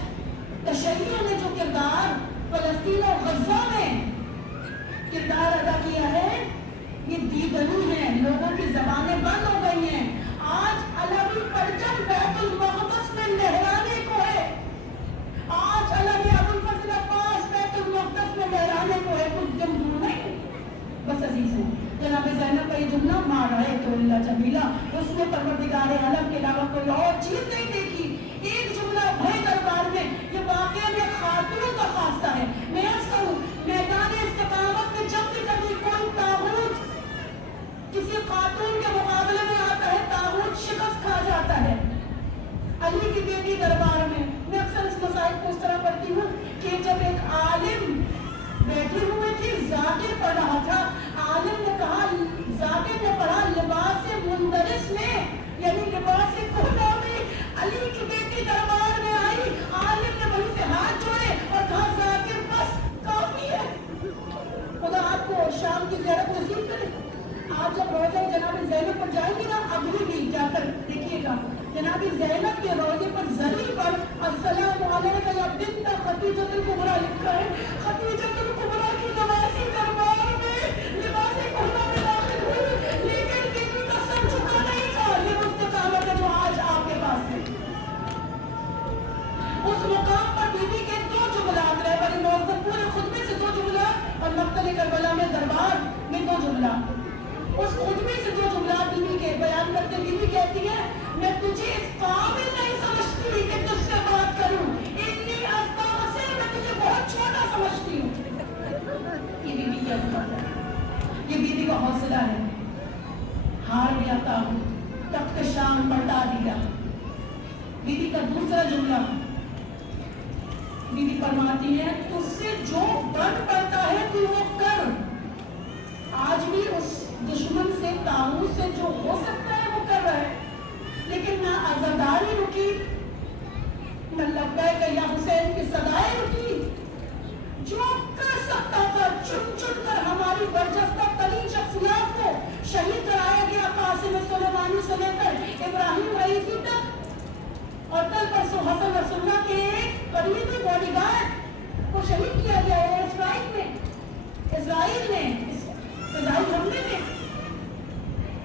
تشیع نے جو کردار فلسطین اور غزہ میں کردار ادا کیا ہے، یہ دیدنی ہے. لوگوں کی زبانیں بند ہو گئی ہیں. آج علوی پرچم بیت المقدس میں لہرانے کو ہے. آج علوی ابوالفضل عباس بیت المقدس میں لہرانے کو ہے. کچھ دن دور نہیں. بس عزیز ہیں، جناب زینب کا یہ جملہ ما رأیت الا جمیلا، اس نے پروردگار عالم کے علاوہ کوئی اور چیز نہیں دیکھی. ایک جملہ بھائی دربار میں، یہ واقعہ میں خاتون کا خاصہ ہے. میں عرض کروں میدان استقامت میں جب بھی کبھی کوئی طاغوت کسی خاتون کے مقابلے میں آتا ہے، طاغوت شکست کھا جاتا ہے. علی کی بیٹی دربار میں اکثر اس مسائل کو اس طرح پڑھتی ہوں کہ جب ایک عالم بیٹھے ہوئے تھے، ذاکر پڑھ رہا تھا. عالم نے کہا، ذاکر نے پڑھا لباس مندرس میں، یعنی لباس کہنا میں. علی کی بیٹی دربار میں آئی، عالم نے وہیں سے ہاتھ جوڑے اور کہا ذاکر بس کافی ہے. خدا آپ کو شام کی زیارت نصیب کرے. آپ جب روزہ جناب زینب پر جائیں گے نا، ابھی بھی جا کر دیکھیے گا جناب زینب کے روزے پر زری پر السلام علیکم یا بنت خدیجہ الکبریٰ لکھا ہے. خدیجہ الکبریٰ کی نوازی دربار میں لباس کہنا میں داخل ہوئی، لیکن بیوی کا سر جھکا نہیں تھا. یہ استقامت ہے جو آج آپ کے پاس ہے. اس مقام پر بیوی کے دو جملات رہے بڑے موثر، پورے خطبے سے دو جملات اور مقتل کربلا میں دربار میں دو جملات. اس خطبے سے دو جملات بیوی کے بیان کرتے بیوی کہتی ہے، میں تجھے اس قابل نہیں سمجھتی کہ تجھ سے بات کروں، اتنی استغفر، میں تجھے بہت چھوٹا سمجھتی ہوں. یہ بیوی کیا بات ہے، یہ بیوی کا حوصلہ ہے. ہار گیا تھا، تخت شام پلٹا دیا. بیوی کا دوسرا جملہ، بیوی فرماتی ہے تجھ سے جو بن پڑتا ہے تو وہ کر. آج بھی اس دشمن سے، طاغوت سے جو ہو سکتا ہے وہ کر رہا ہے، لیکن نہ عزاداری رکی، نہ لبیک یا حسین کی صدائیں رکی. جو کر سکتا تھا چن چن کر ہماری برجستہ ترین شخصیات کو شہید کرایا گیا. قاسم سلیمانی سے لے کر ابراہیم رئیسی تک، اور کل پرسوں حسن رسول اللہ کے ایک قریبی باڈی گارڈ کو شہید کیا گیا ہے اسرائیل نے فضائی حملے میں.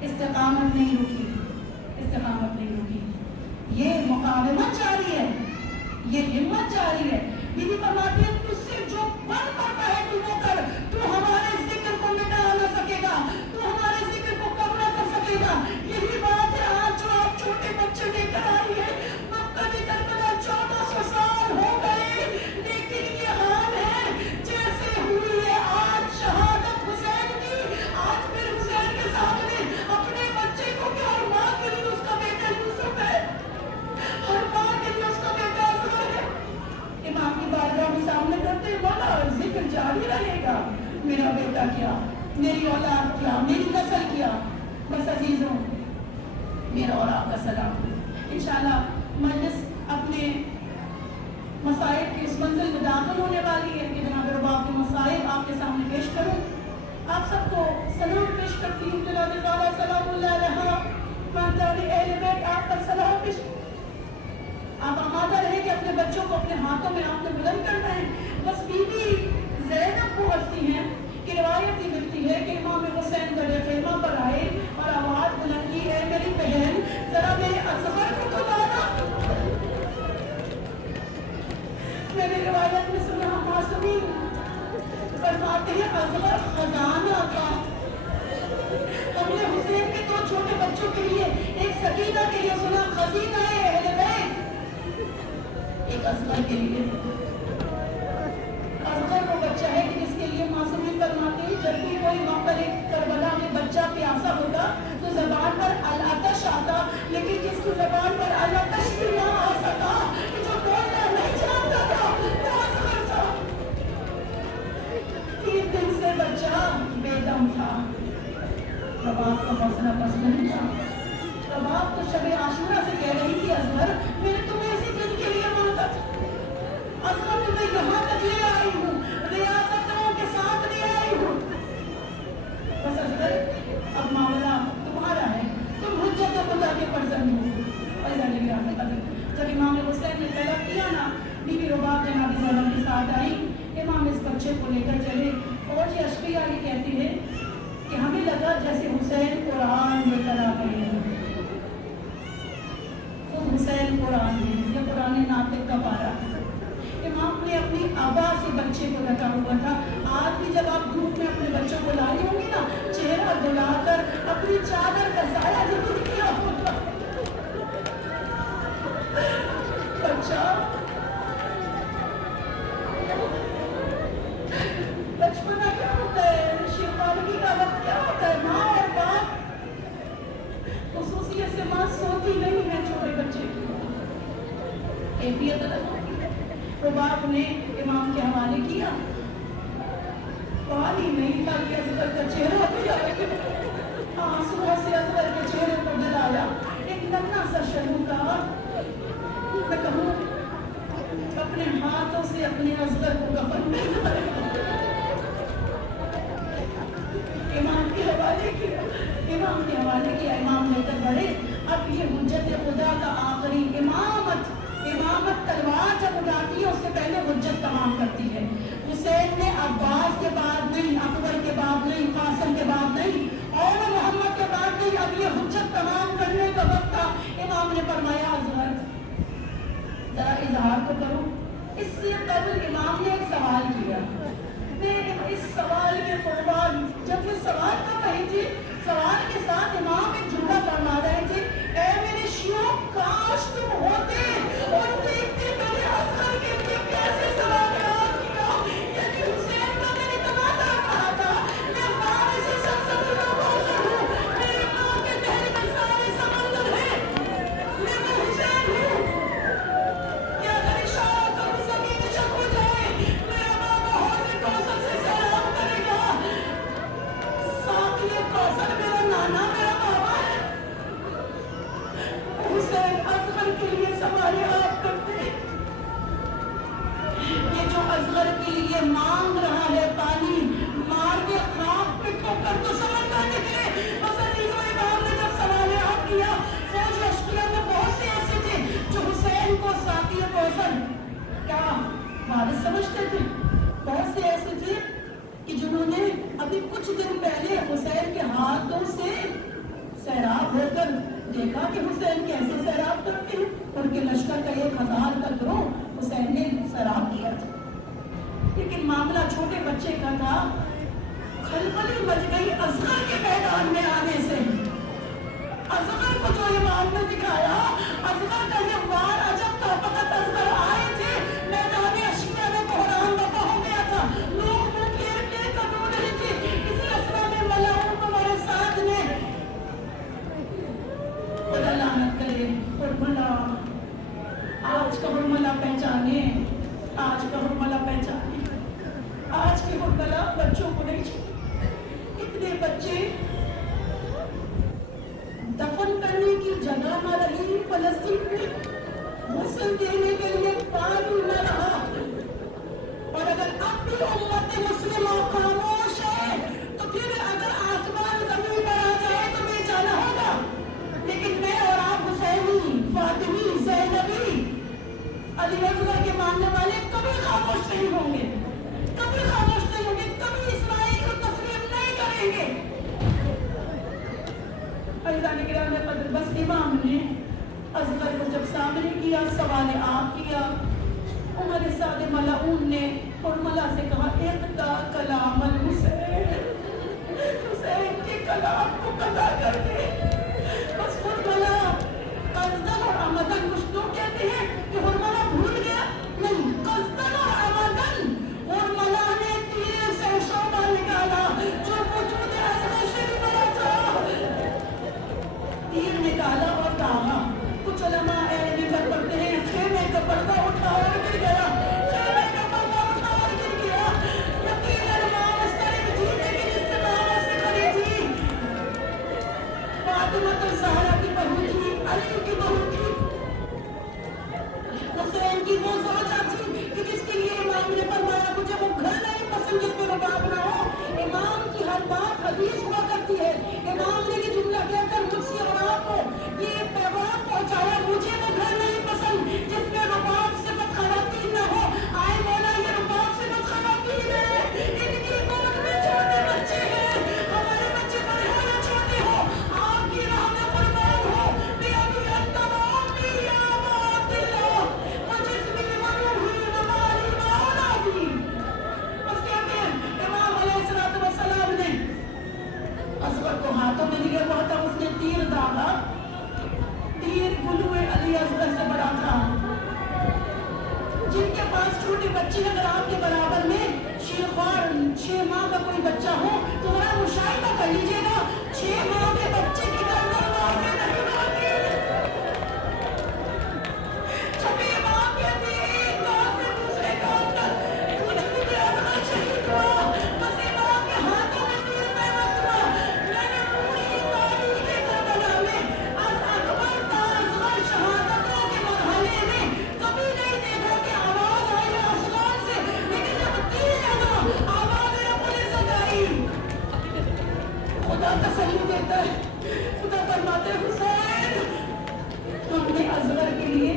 استقامت نہیں رکی، استقامت نہیں رکی. یہ مقاومت جاری ہے، یہ ہمت جاری ہے. بیوی فرماتی ہے تجھ سے جو بن پڑتا ہے تو وہ کر. تو ہمارے ذکر کو مٹا نہ سکے گا، تو ہمارے ذکر کو کم نہ کر سکے گا. یہی بات ہے آج جو آپ چھوٹے بچے لے کر آئی ہے. مکہ کی کربلا 1400 سال ہو گئے، لیکن یہ حال ہے جیسے ہوئی ہے آج شہادت حسین کی. آج پھر حسین کے سامنے اپنے بچے کو کیا अजीजों, मेरा और आपका सलाम। इंशाअल्लाह मजलिस अपने मसाइल की उस मंजिल में दाखिल होने वाली है कि जनाब रुबाब के मसाइल आपके सामने पेश करूं। आप सबको सलाम पेश करती हूँ। जनाब ज़ारा सलामुल्लाह अलैहा मानदारी अहले बैत आप पर सलाम पेश। आप आमादा रहे कि अपने बच्चों को अपने हाथों में आपने बुलंद करना है। बस बीबी ज़ैनब को हंसती हैं कि रिवायत ही मिलती है कि इमाम हुसैन गले खैमा पर आए और आवाज़ बुलंद की, है मेरी बहन जरा मेरे असगर को बुलाना। मैंने रिवायत में सुना मासूमी फरमाते हैं असगर खजाना था। हमने हुसैन के दो छोटे बच्चों के लिए, एक सकीना के लिए सुना खजीना है अहले बैत, एक असगर के लिए। असगर वो बच्चा है कि जिसके लिए मासूमी फरमाते हैं जब भी कोई मौक़े करबला में बच्चा प्यासा होता तो ज़बान पर अल-अतश आता, लेकिन जिसकी ज़बान पर अल-अतश भी ना आ सका, जो बोलना नहीं जानता था, वो असगर था। 3 दिन से बच्चा बेदम था। रबाब का हौसला बस नहीं था। रबाब तो शब आशूरा से कह रही थी, असगर मैंने तुम्हें इसी दिन के लिए मांगा था। असगर तुम्हें यहाँ तक ले आई हूँ, रियासतों के साथ ले आई हूँ। बस असगर अब मामला तुम्हारा है, तुम हुज्जत खुदा के फर्जंद हो। जब इमाम हुसैन ने तलब किया ना, बीबी रुबाब जनाब ज़ैनब के साथ आई। इमाम इस बच्चे को लेकर चले और ये अशकिया ये कहती है कि हमें लगा जैसे हुसैन कुरान लेकर आ गए हैं। खुद हुसैन कुरान में, ये कुरान नातिक का पारा। इमाम ने अपनी आबा से बच्चे को ढका हुआ था। आज भी जब आप धूप में अपने बच्चों को लाई होंगी ना, चेहरा धुलाकर अपनी चादर का साया जरूर किया होगा। बच्चा बचपना क्या होता है, शिरपालगी का वक्त क्या होता है। माँ और बाप खुसूसियत से माँ सोती नहीं है छोटे बच्चे की, कैफियत अलग होती है। तो बाप ने इमाम के हवाले किया, पानी नहीं था कि असगर का चेहरा भी आए। आंसुओं से असगर के चेहरे को दिलाया। एक नन्हा सा शहू था, मैं कहूँ अपने हाथों से अपने असगर को कफन में इमाम के हवाले किया। इमाम लेकर बढ़े। अब ये हुज्जत खुदा का आखिरी इमामत तलवार जब उठाती है उससे पहले हुज्जत तमाम करती है। हुसैन ने अब्बास के बाद नहीं, अकबर के बाद नहीं, कासिम के बाद नहीं और मोहम्मद के बाद नहीं, अब ये हुज्जत तमाम करने का वक्त था। इमाम ने फरमाया असगर जरा इजहार तो करो। इससे कबल इमाम ने एक सवाल किया। मैं इस सवाल के फौरन जब ये सवाल कर रही थी, सवाल के साथ इमाम एक जुमला फरमा रहे थे, ऐ मेरे शियों काश तुम होते और देखते मेरे असगर के लिए कैसे सवाल किया। यदि हुसैन का मैंने तमाशा कहा था, मैं बारे से सबसे हूँ, मेरे माँ के दहर में सारे समंदर हैं, मैं वो हुसैन हूँ। क्या करे शाह कब जमीन शक हो जाए, मेरा बाबा होने को सबसे सलाम करेगा। साथ ये कौशल मेरा नाना मेरा बाबा है। हुसैन असगर के लिए सवाल आप करते हैं। ये जो असगर के लिए मांग रहा है पानी, मार के खाक पे ठोकर तो समझना निकले। मसलन इमाम ने जब सवाल आप किया, फौज अशकिया में बहुत से ऐसे थे जो हुसैन को साथी कौशल क्या वारिस समझते थे। बहुत से ऐसे थे कि जिन्होंने अभी कुछ दिन पहले हुसैन के हाथों से सैराब होकर देखा कि हुसैन कैसे सैराब करते हैं। उनके लश्कर का 1000 का गिरोह हुसैन ने सैराब किया था, लेकिन मामला छोटे बच्चे का था। खलबली मच गई असगर के मैदान में आने से। असगर को जो इमाम ने दिखाया, असगर का ये वार अजब था। फकत असगर आए थे, मैदान अशकिया में कोहराम बपा हो गया था। लोग मुंह घेर के कटो रहे थे। इसी असरा में मलाओं को हमारे साथ में खुदा लानत करे। हुरमला आज का हुरमला पहचाने, आज का हुरमला पहचाने। आज के हुरमला बच्चों को नहीं छोड़े। इतने बच्चे فلسطین میں غسل دینے کے لیے پانی نہ رہا. اور اگر اب بھی امت مسلمہ خاموش ہے تو پھر اگر آسمان زمین پر آ جائے تو بھی جانا ہوگا. لیکن میں اور آپ حسینی، فاطمی، زینبی، علی اصغر کے ماننے والے کبھی خاموش نہیں ہوں گے، کبھی خاموش نہیں ہوں گے، کبھی اسرائیل کو تسلیم نہیں کریں گے. عزیزان کرام قدر، بس امام نے اصغر کو جب سامنے کیا، سوال آپ کیا، عمر سعد ملعون نے حرملہ سے کہا اقطع کلام الحسین، حسین کے کلام کو قطع کر دے. بس حرملہ قصداً اور عمداً، کچھ لوگ کہتے ہیں کہ حرملہ بھول گیا، نہیں، قصداً اور عمداً حرملہ نے تیر سے شعبہ نکالا جو وجود اصغر سے بھی بڑا تھا. تیر نکالا اور داغا. کچھ علماء اہل منبر پڑھتے ہیں خیمے کا پردہ اٹھا اور گر گیا، خیمے کا پردہ اٹھا اور گر گیا. یقیناً امام اس طرح تھی لیکن استقامت سے کھڑی تھی. فاطمہ الزہرا کی بہو تھی، علی کی بہو تھی، حسین کی وہ زوجہ تھی کہ جس کے لیے امام نے فرمایا مجھے وہ گھر نہیں پسند جس میں رباب نہ ہو. امام کی ہر بات حدیث ہوا کرتی ہے. امام نے یہ جملہ کہہ کر مجھ سے اور آپ کو یہ پیغام پہنچایا، مجھے وہ گھر نہیں پسند جس میں رباب صفت خواتین نہ ہو. آئے مولا یہ رباب صفت خواتین ہے، ان کی گود میں چھوٹے بچے ہیں. ہمارے بچے بڑے ہو یا چھوٹے ہو، آپ کی راہ میں قربان ہو. بے ابی انت و امی یا باطلا وجسمی وروحی ومالی واولادی. بس کہتے ہیں امام علیہ السلام نے اصغر کو ہاتھوں میں لیا ہوا تھا، اس نے تیر داغا. تیر گلوے علی اصغر سے بڑا تھا. جن کے پاس چھوٹے بچے اگر آپ کے برابر میں 6 ماہ کا کوئی بچہ ہو تو ذرا مشاہدہ کر لیجیے گا، 6 ماہ کے بچے کی گردن مارنے نہیں ہوتی. چھپے ماں کہتے ہیں ایک گاؤں سے دوسرے گاؤں تک کچھ مجھے اصغر شہید ہوا، بس امام کے ہاتھوں میں تیر پیوست ہوا. میں نے پوری تاریخ کربلا میں از اکبر تا اصغر شہادتوں کے مرحلے میں کبھی نہیں دیکھا کہ آواز آئی آسمان سے، لیکن جب تیر لگا آواز رب العزت آئی. خدا تسلی دیتا ہے، خدا فرماتے ہیں حسین ہم نے اصغر کے لیے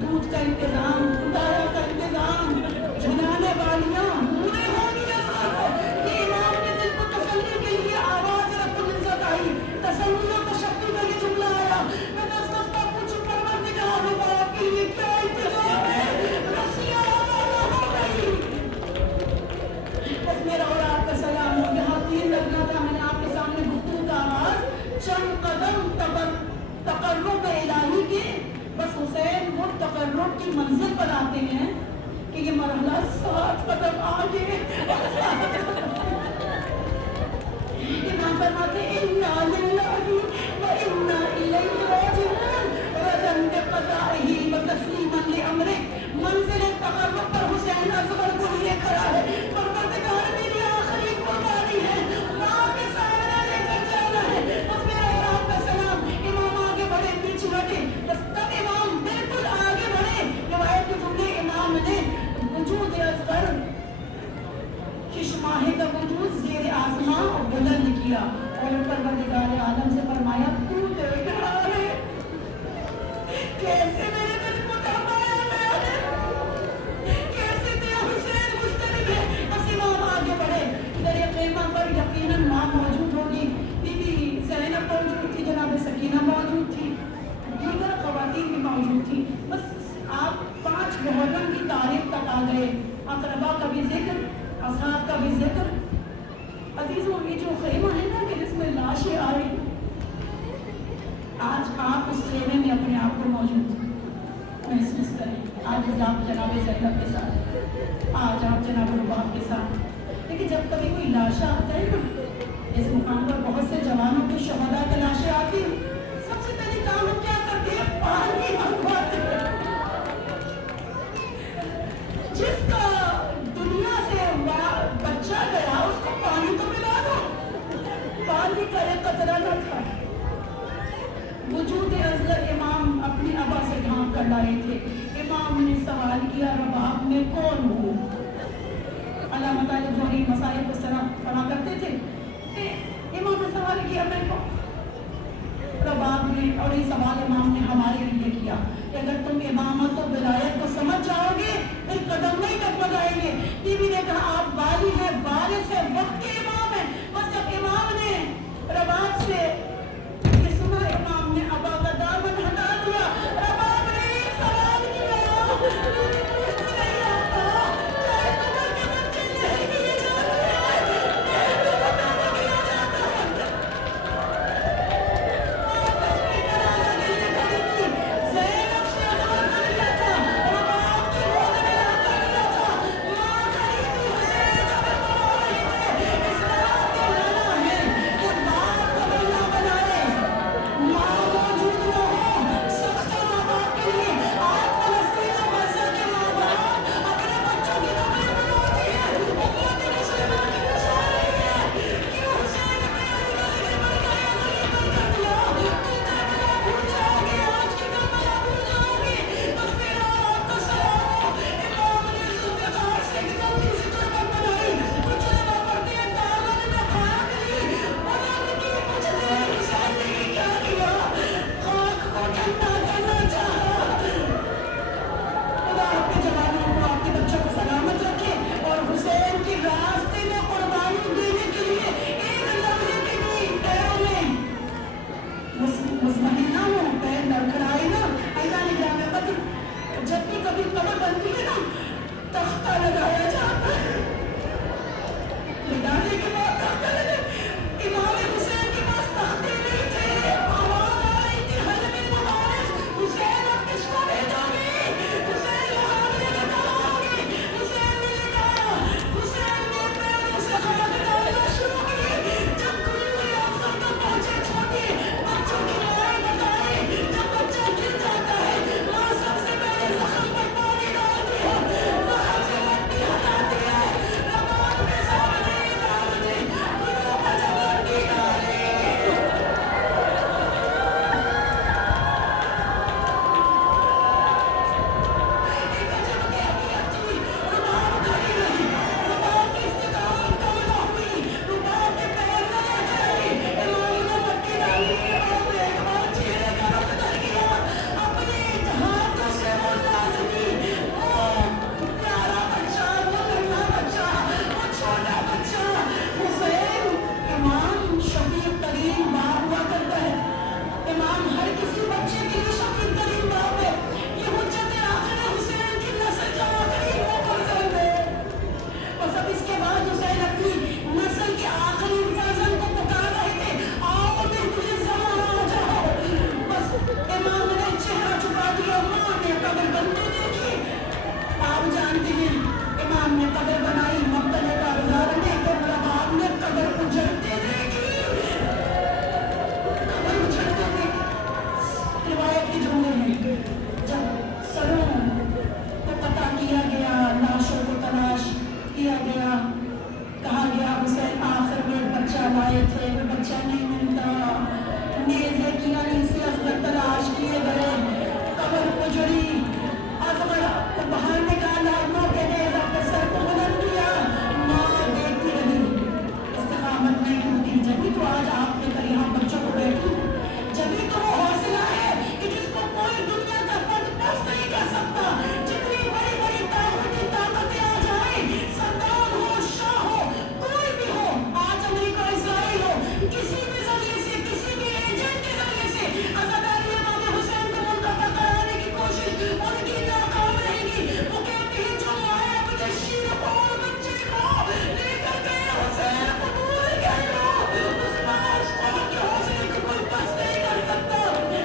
دودھ کا انتظام، دایا کا انتظام، جھلانے والیاں پورے ہوں گی اصغر کو. یہ امام کے دل کو تسلی کے لیے آواز رب العزت آئی، تسلی و تشفی کا یہ جملہ آیا. میں دستہ پوچھوں پروردگار ہوا آپ کے لیے کیا انتظام ہے، رسیاں آمادہ ہو گئی. بس میرا اور آپ کا سلام ہو. یہاں تین لگنا تھا، میں نے آپ کے سامنے گفتگو کا آغاز چند قدم تقرب الہی کے. بس حسین وہ تقرب کی منزل پر آتے ہیں کہ یہ مرحلہ 7 قدم آگے. امام فرماتے ہیں اِنَّا لِلَّهِ وَإِنَّا إِلَيْهِ رَاجِعُونَ رَضًا بِقَضَائِهِ وَتَسْلِيمًا لِأَمْرِهِ. منزل تقرب پر حسین اصغر کو لیے کھڑا ہے. پروردگار میری آخری قربانی ہے، ماں کے سامنے لے کر جانا ہے. بس میرا اور آپ کا سلام. امام آگے بڑھے، پیچھے ہٹے، بس تب امام بالکل آگے بڑھے. روایت کے جملے امام نے وجود اصغر ششماہے کا وجود زیر آسمان اور بلند کیا اور پروردگار عالم سے فرمایا تو دیکھ رہا ہے کیسے میرے دل کو دبایا گیا ہے، کیسے تیرا حسین مشترک ہے. بس امام آگے بڑھے. در خیمہ پر یقیناً ماں موجود ہوگی، بی بی زینب موجود تھی، جناب سکینہ موجود تھی، دیگر خواتین بھی موجود تھی. بس آپ 5 محرم کی تاریخ تک آ گئے. اقربا کا بھی ذکر، اصحاب کا بھی ذکر. عزیزوں یہ جو خیمہ ہے نا کہ جس میں لاشیں آئی، آج آپ اس خیمے میں اپنے آپ کو موجود محسوس کریں. آج آپ جناب زینب کے ساتھ، آج آپ جناب رباب کے ساتھ. لیکن جب کبھی کوئی لاشیں آتا ہے نا، اس مقام پر بہت سے جوانوں کے شہداء کے لاشیں آتی ہیں، سب سے پہلے کام ہم کیا کرتے ہیں؟ پانی منگواتے ہیں. جس کا دنیا سے بچہ گیا اس کو پانی تو ملا دو. پانی کا ایک قطرہ نہ تھا. وجود اصغر امام अपने अबा से ढांक कर लाए थे। इमाम ने सवाल किया, रबाब में कौन हूँ? अल्लामा तालिब जोहरी मसाइल को तरह पढ़ा करते थे। इमाम ने सवाल किया, मैं कौन? रबाब ने, और ये सवाल इमाम ने हमारे लिए किया कि अगर तुम इमामत और विलायत को समझ जाओगे फिर कदम नहीं डगमगाएंगे। बीवी ने कहा, आप बाली है, वारिस है, वक्त के इमाम है। बस जब इमाम ने रबाब से ये सुना, इमाम ने अबा का दामन हटा दिया। रबाब ने एक सवाल किया, नहीं आता, चाहे तुम्हारे के बच्चे नहीं किए जाते हैं, तो बताना किया जाता है। जब भी कभी कमर बनती है ना, तख्ता लगाया जाता है। लगाने के बाद तख्ता लगे। इमाम हुसैन के पास तख्ते नहीं थे। आवाज आ रही थी, हल मिन मुबारक, हुसैन अब किसको भेजोगे? हुसैन यहाँ लेके कहोगे? हुसैन ने कहा, हुसैन ने पैरों से खाक डालना शुरू की। जब खुली अफ्सर तक पहुंचे, छोटे बच्चों की लड़ाई बताए। जब बच्चा गिर जाता है, माँ सबसे पहले जख्म पर पानी डालती है, जख्म से मट्टी हटाती है, रबाब के सामने डालती, गुरु पर जब मट्टी डाली। एक अजब कैफियत थी, रबाब खड़ी रही, रबाब की इस्तिकामत कम न हुई, रबाब के पैर न लगे। इमाम ने मट्टी डाली, इमाम ने एक बार चेहरे का रुख कर किया, अपने हाथों से वो नाज़ुकी, वो प्यारा बच्चा, वो नन्हा बच्चा, वो छोटा बच्चा हुसैन। इमाम शफीक तरीन बाप हुआ करता है। इमाम हर किसी बच्चे के लिए शफीक तरीन बाप है। ये हुज्जत आखिर हुसैन की नस्ल का आखिरी वो फर्जंद है। और सब इसके बाद हुसैन अपनी नस्ल के आखिरी फर्जंद को पुकार रहे थे, आओ बिल्कुल ज़माना आ जाओ। बस इमाम ने चेहरा छुपा दिया, माँ ने कब्र बनते देखी। आप जानते हैं, इमाम ने कब्र बनाई, मक्तले का गुजारने को रबाब ने कब्र उजड़ते देखी, कब्र उजड़ते देखी। रिवायत की जुमले हैं, जब सरों को कता किया गया, लाशों को तलाश किया गया, कहा गया हुसैन आखिर में बच्चा लाए थे, वो बच्चा नहीं मिलता। नेज़े की अली से असगर तलाश किए गए, कब्र उजड़ी, असगर को बाहर निकाला, माँ के नेज़ा पे सर को बुलंद किया, माँ देखती रही, इस्तिकामत नहीं टूटी। जभी तो आज आपने कल यहाँ बच्चों को बैठी, जभी तो वो हौसला है कि जिसको कोई दुनिया का फर्द बस नहीं कर सकता। जितनी बड़ी बड़ी ताकतें आ जाए, सद्दाम हो, शाह हो, कोई भी हो, आज अमेरिका, इजराइल हो, किसी भी जरिए से, किसी भी एजेंट के जरिए से अज़ादारी इमाम हुसैन को मुंतखब कराने की कोशिश उनकी नाकाम रहेगी। वो कहते हैं, जो माए अपने शीर को और बच्चे को लेकर गए हुसैन कबूल कर लो, उस पास के हौसले को कोई बस नहीं कर सकता।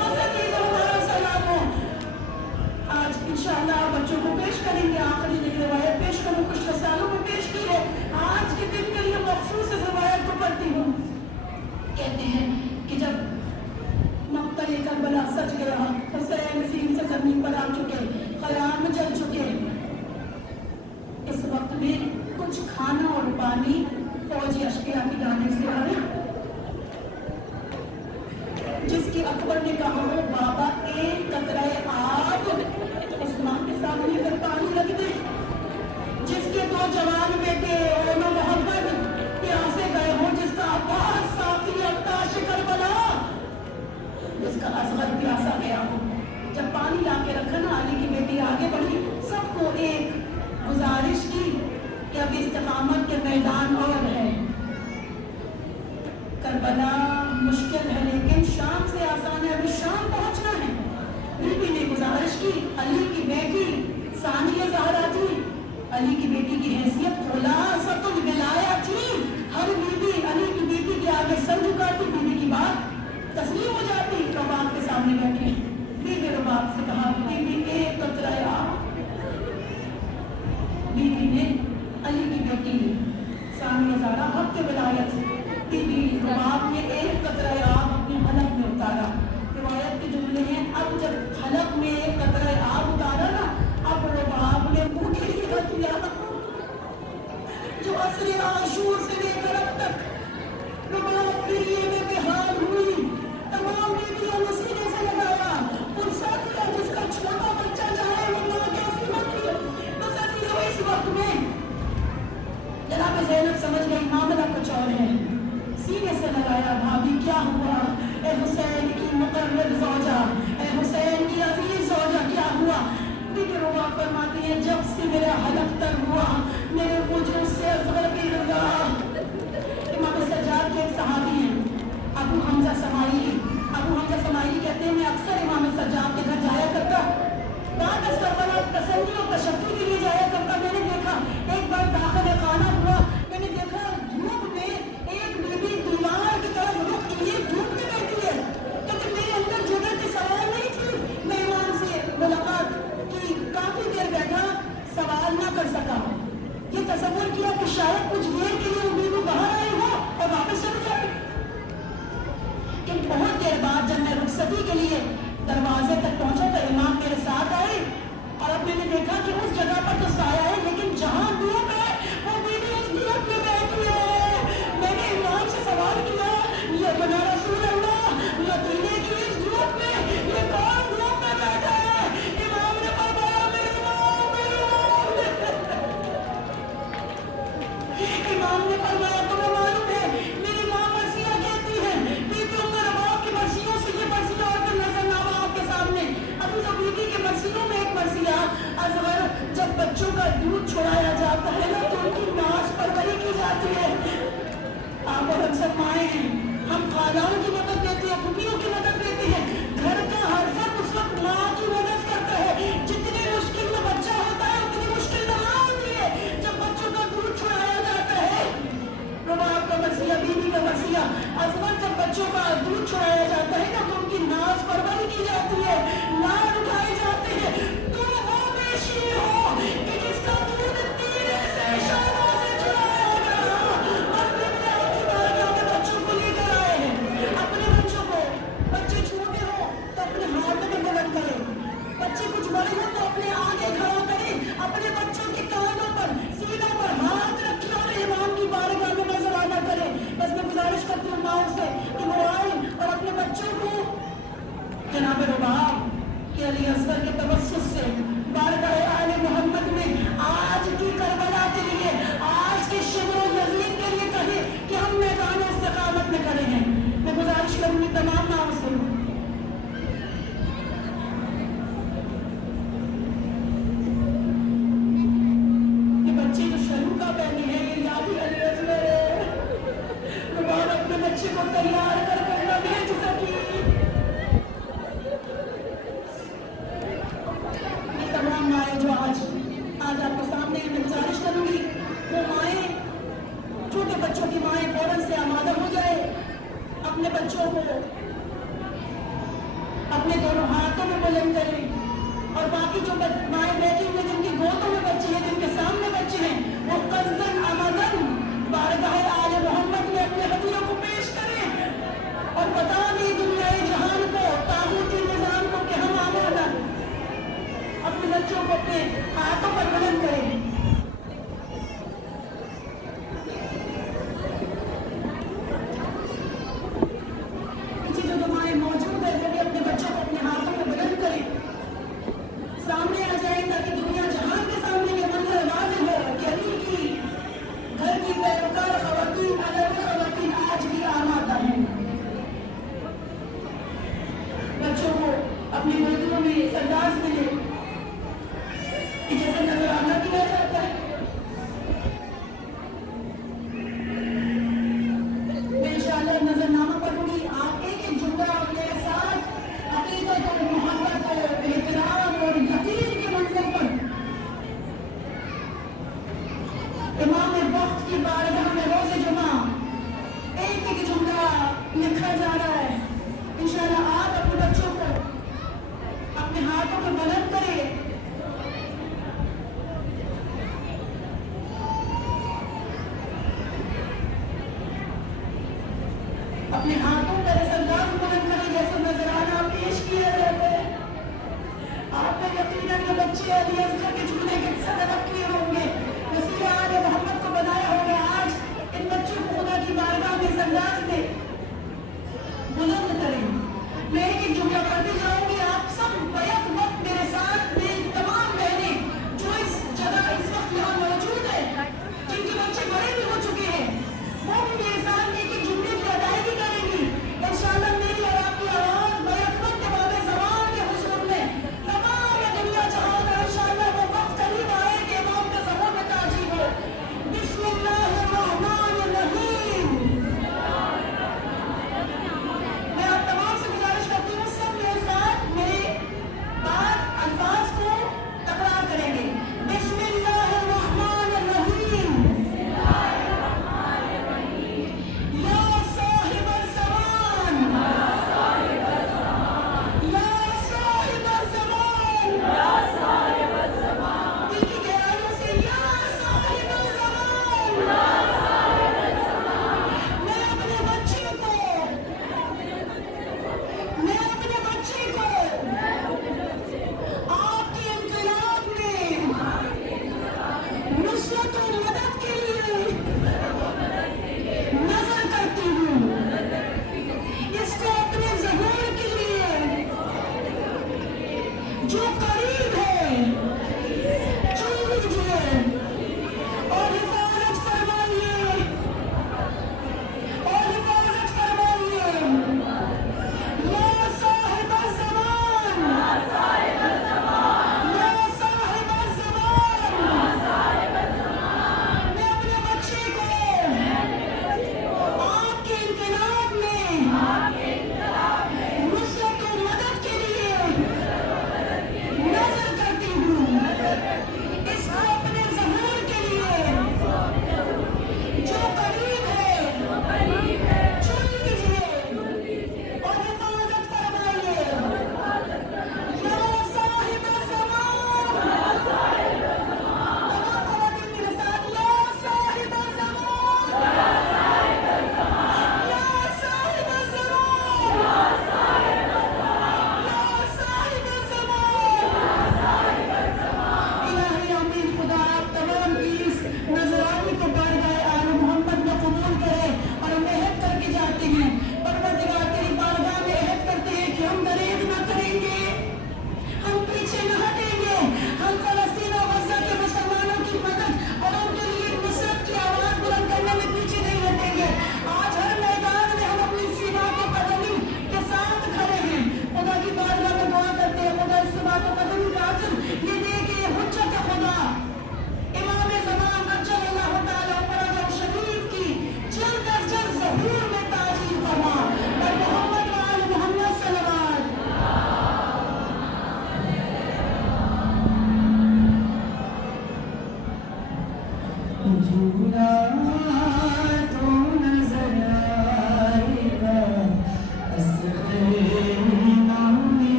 बस अजीज हमारा सलाम हो। आज इंशाअल्लाह बच्चों को पेश करेंगे, आखिरी एक रिवायत पेश करूँ, कुछ रसालों में पेश की है, आज के दिन के लिए मखसूस इस रिवायत को पढ़ती हूँ। कहते हैं कि जब मक्तल करबला सज गया, हुसैन सीन से जमीन पर आ चुके, ख़याम जल चुके, इस वक्त में कुछ खाना और पानी फौजी अशकिया की जानिब से आए, जिसकी अकबर ने कहा, हो बाबा एक कतरा नौजवान बेटे और मोहम्मद प्यासे गए हो, जिसका अब्बास साकी अब्ताश करबला, जिसका असगर प्यासा गया हो। जब पानी लाके रखा ना, अली की बेटी आगे बढ़ी, सबको एक गुजारिश की कि अब इस्तिकामत के मैदान और है। करबला मुश्किल है लेकिन शाम से आसान है, अभी शाम पहुंचना है। बीबी ने गुजारिश की, अली की बेटी सानिया ज़हरा थी, अली की बेटी की हैसियत खुलासतुल विलाया थी। हर बीबी अली की बेटी के आगे सर झुकाती, बीबी की बात तस्लीम हो जाती। रबाब के सामने बैठी, बीबी रबाब से कहा, बीबी एक कतरा आब। बीबी ने अली की बेटी सानिया ज़हरा हक के विलायत, बीबी रबाब ने एक कतरा आब अपने हलक में उतारा। रिवायत के जुमले हैं, अब जब हलक में एक कतरा आब उतारा ना, अब रबाब ने मुंह के लिए रख लिया, जो असरे आशूर से लेकर अब तक रबाब के लिए बेहाल हुई। तमाम बीवियों ने सीने से लगाया, पुरसा किया, जिसका छोटा बच्चा जाए वो माँ कैसी होती है। बस इस वक्त में जनाब ज़ैनब समझ गई मामला कुछ और है। सीने से लगाया, भाभी क्या हुआ? ए हुसैन की मुकर्रर ज़ौजा, ए हुसैन की अज़ीज़ ज़ौजा, क्या हुआ? बीबी रुबा फरमाती है, जब से मेरा हलक तर हुआ, मेरे वजूद से असगर की रज़ा। इमाम सज्जाद के एक सहाबी हैं, अबू हमजा समाइली। अबू हमजा समाइली कहते हैं, मैं अक्सर इमाम सज्जाद के घर जाया करता, बाद अस करबला तसल्ली और तशक्कुर के लिए जाया करता। मैंने देखा एक बार दाखिल खाना हुआ, मैंने देखा धूप में एक बीबी दीवार की तरफ रुख किए धूप में बैठी है, क्योंकि मेरे अंदर जगह की सवाल नहीं थी। मैं इमाम से मुलाकात की, काफी देर बैठा, सवाल ना कर सका। ये तसव्वुर किया कि शायद कुछ देर के लिए वो बीबी बाहर आई हो और वापस चली जाए। लेकिन बहुत देर बाद जब मैं रुखसती के लिए दरवाजे तक पहुंचा तो इमाम मेरे साथ आए, और अब मैंने देखा कि उस जगह पर तो साया है, लेकिन जहां धूप है वो बीबी उस धूप में बैठी है। मैंने इमाम से सवाल किया, ये बना रसूल अल्लाह, मदीने की इस धूप में ये कौन धूप में बैठा है? इमाम ने फरमाया, मेरे इमाम, मेरे इमाम ने फरमाया, तुम्हें मालूम है मेरी माँ मर्सिया कहती है, बीबी उम्र रबाब की मर्सियों से ये मर्सिया और तो नजरनामा आपके सामने। अभी तो बीबी के मर्सियों में एक मर्सिया असगर, जब बच्चों का दूध छुड़ाया जाता है ना तो उनकी नाश परवरी की जाती है। आप और हम सब माएँ हैं, हम खालाओं की मदद देते हैं, मम्मियों की मदद देते हैं। घर का हर फर्द उस वक्त माँ की मदद करता है। जितनी मुश्किल में बच्चा होता है उतनी मुश्किल में माँ होती है। जब बच्चों का दूध छुड़ाया जाता है, रबाब का मर्सिया, बीबी का मर्सिया, असगर जब बच्चों का दूध छुड़ाया जाता है ना तो उनकी नाश परवरी की जाती है, लाड उठाए जाते हैं। तुम वो बेशी हो कि जिसका दूध तीरे से शानों से छुड़ाया गया, और तुमने अपनी बारगाह में बच्चों को लेकर आए हैं। अपने बच्चों को, बच्चे छोटे हो तो अपने हाथ में मदद करें, बच्चे कुछ बड़े हो तो अपने आगे खड़ा करें, अपने बच्चों के कानों पर, सीनों पर हाथ रखिए और इमाम की बारगाह में नजराना करें। बस मैं गुजारिश करती हूँ माओ से कि वो आए और अपने बच्चों को जनाब रबाब के अली असगर के तवस्सुस से बारगाह आले मोहम्मद में आज की करबला के लिए, आज के शिब्र यजीद के लिए कहे कि हम मैदान इस्तिकामत में खड़े हैं। मैं गुजारिश करूंगी तमाम माओ से, ये बच्चे जो शरू का पहने हैं, ये याद अली असगर है। रबाब अपने बच्चे को तैयार कर न भेज सकी। तमाम माएँ जो आज आपके सामने मैं गुजारिश करूंगी, वो माएँ, छोटे बच्चों की माएँ फौरन से आमादा हो जाए, अपने बच्चों को अपने दोनों हाथों में बुलंद करें, और बाकी जो माएँ बैठी हुई जिनकी गोदों में बच्चे हैं, जिनके सामने बच्चे हैं, वो कज़्दन अमदन बारगाह आले मोहम्मद में अपने हदीरों को पेश करें और बता दें दुनिया जहान को, तागूती निजाम को कि हम आमादा। अपने बच्चों को अपने हाथों पर बुलंद करें। पीछे जो दुआएं मौजूद है वो भी अपने बच्चों को अपने हाथों में बुलंद करें, सामने आ जाए, ताकि दुनिया जहान के सामने ये मंजर वाज़ेह हो कि अली की بچوں کو اپنی گودیوں میں اس انداز میں لے کہ جیسے نظرانہ دیا جاتا ہے. میں انشاءاللہ نظرنامہ پڑھوں گی. آپ ایک ایک جملہ اپنے ساتھ عقیدت اور محبت اور احترام اور یقین کے منظر پر امام وقت کی بارگاہ میں روز جمعہ ایک ایک جملہ لکھا جا رہا ہے. انشاءاللہ آپ اپنے بچوں کو اپنے ہاتھوں کو بلند کریں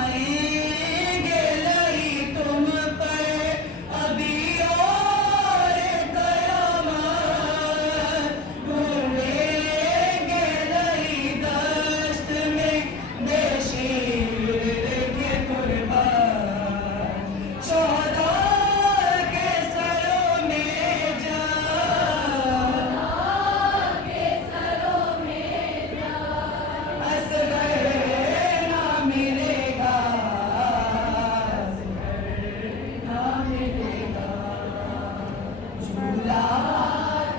गाएंगे नहीं तुम पर अभी और कयामत, ढूंढेंगे नहीं दश्त में बेशीर के कुर्बान, शोहदा के सरों में असगर ना मिलेगा, ना मिलेगा, झूला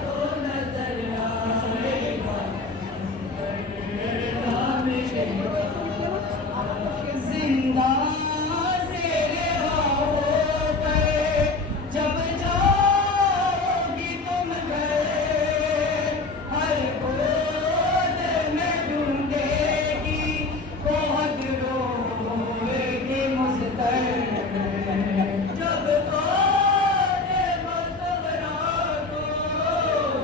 तो नजर आएगा, ना मिलेगा, जिंदा से रहोगे जब जाओगी तुम घर, हर गोद में ढूंढेगी बहुत रोएगी मुझतर, जब फातिमा सुगरा को,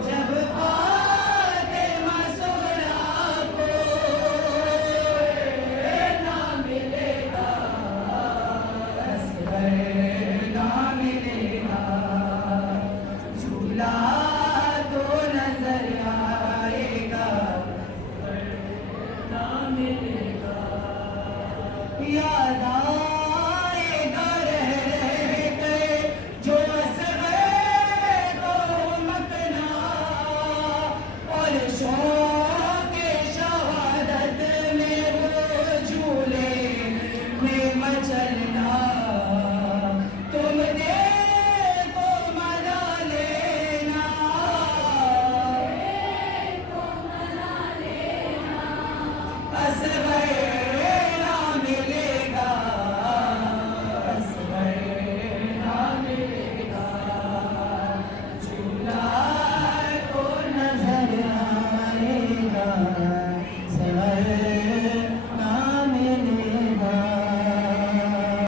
जब फातिमा सुगरा को ना मिलेगा, असगर ना मिलेगा, झूला तो नजर आएगा, ना मिलेगा, याद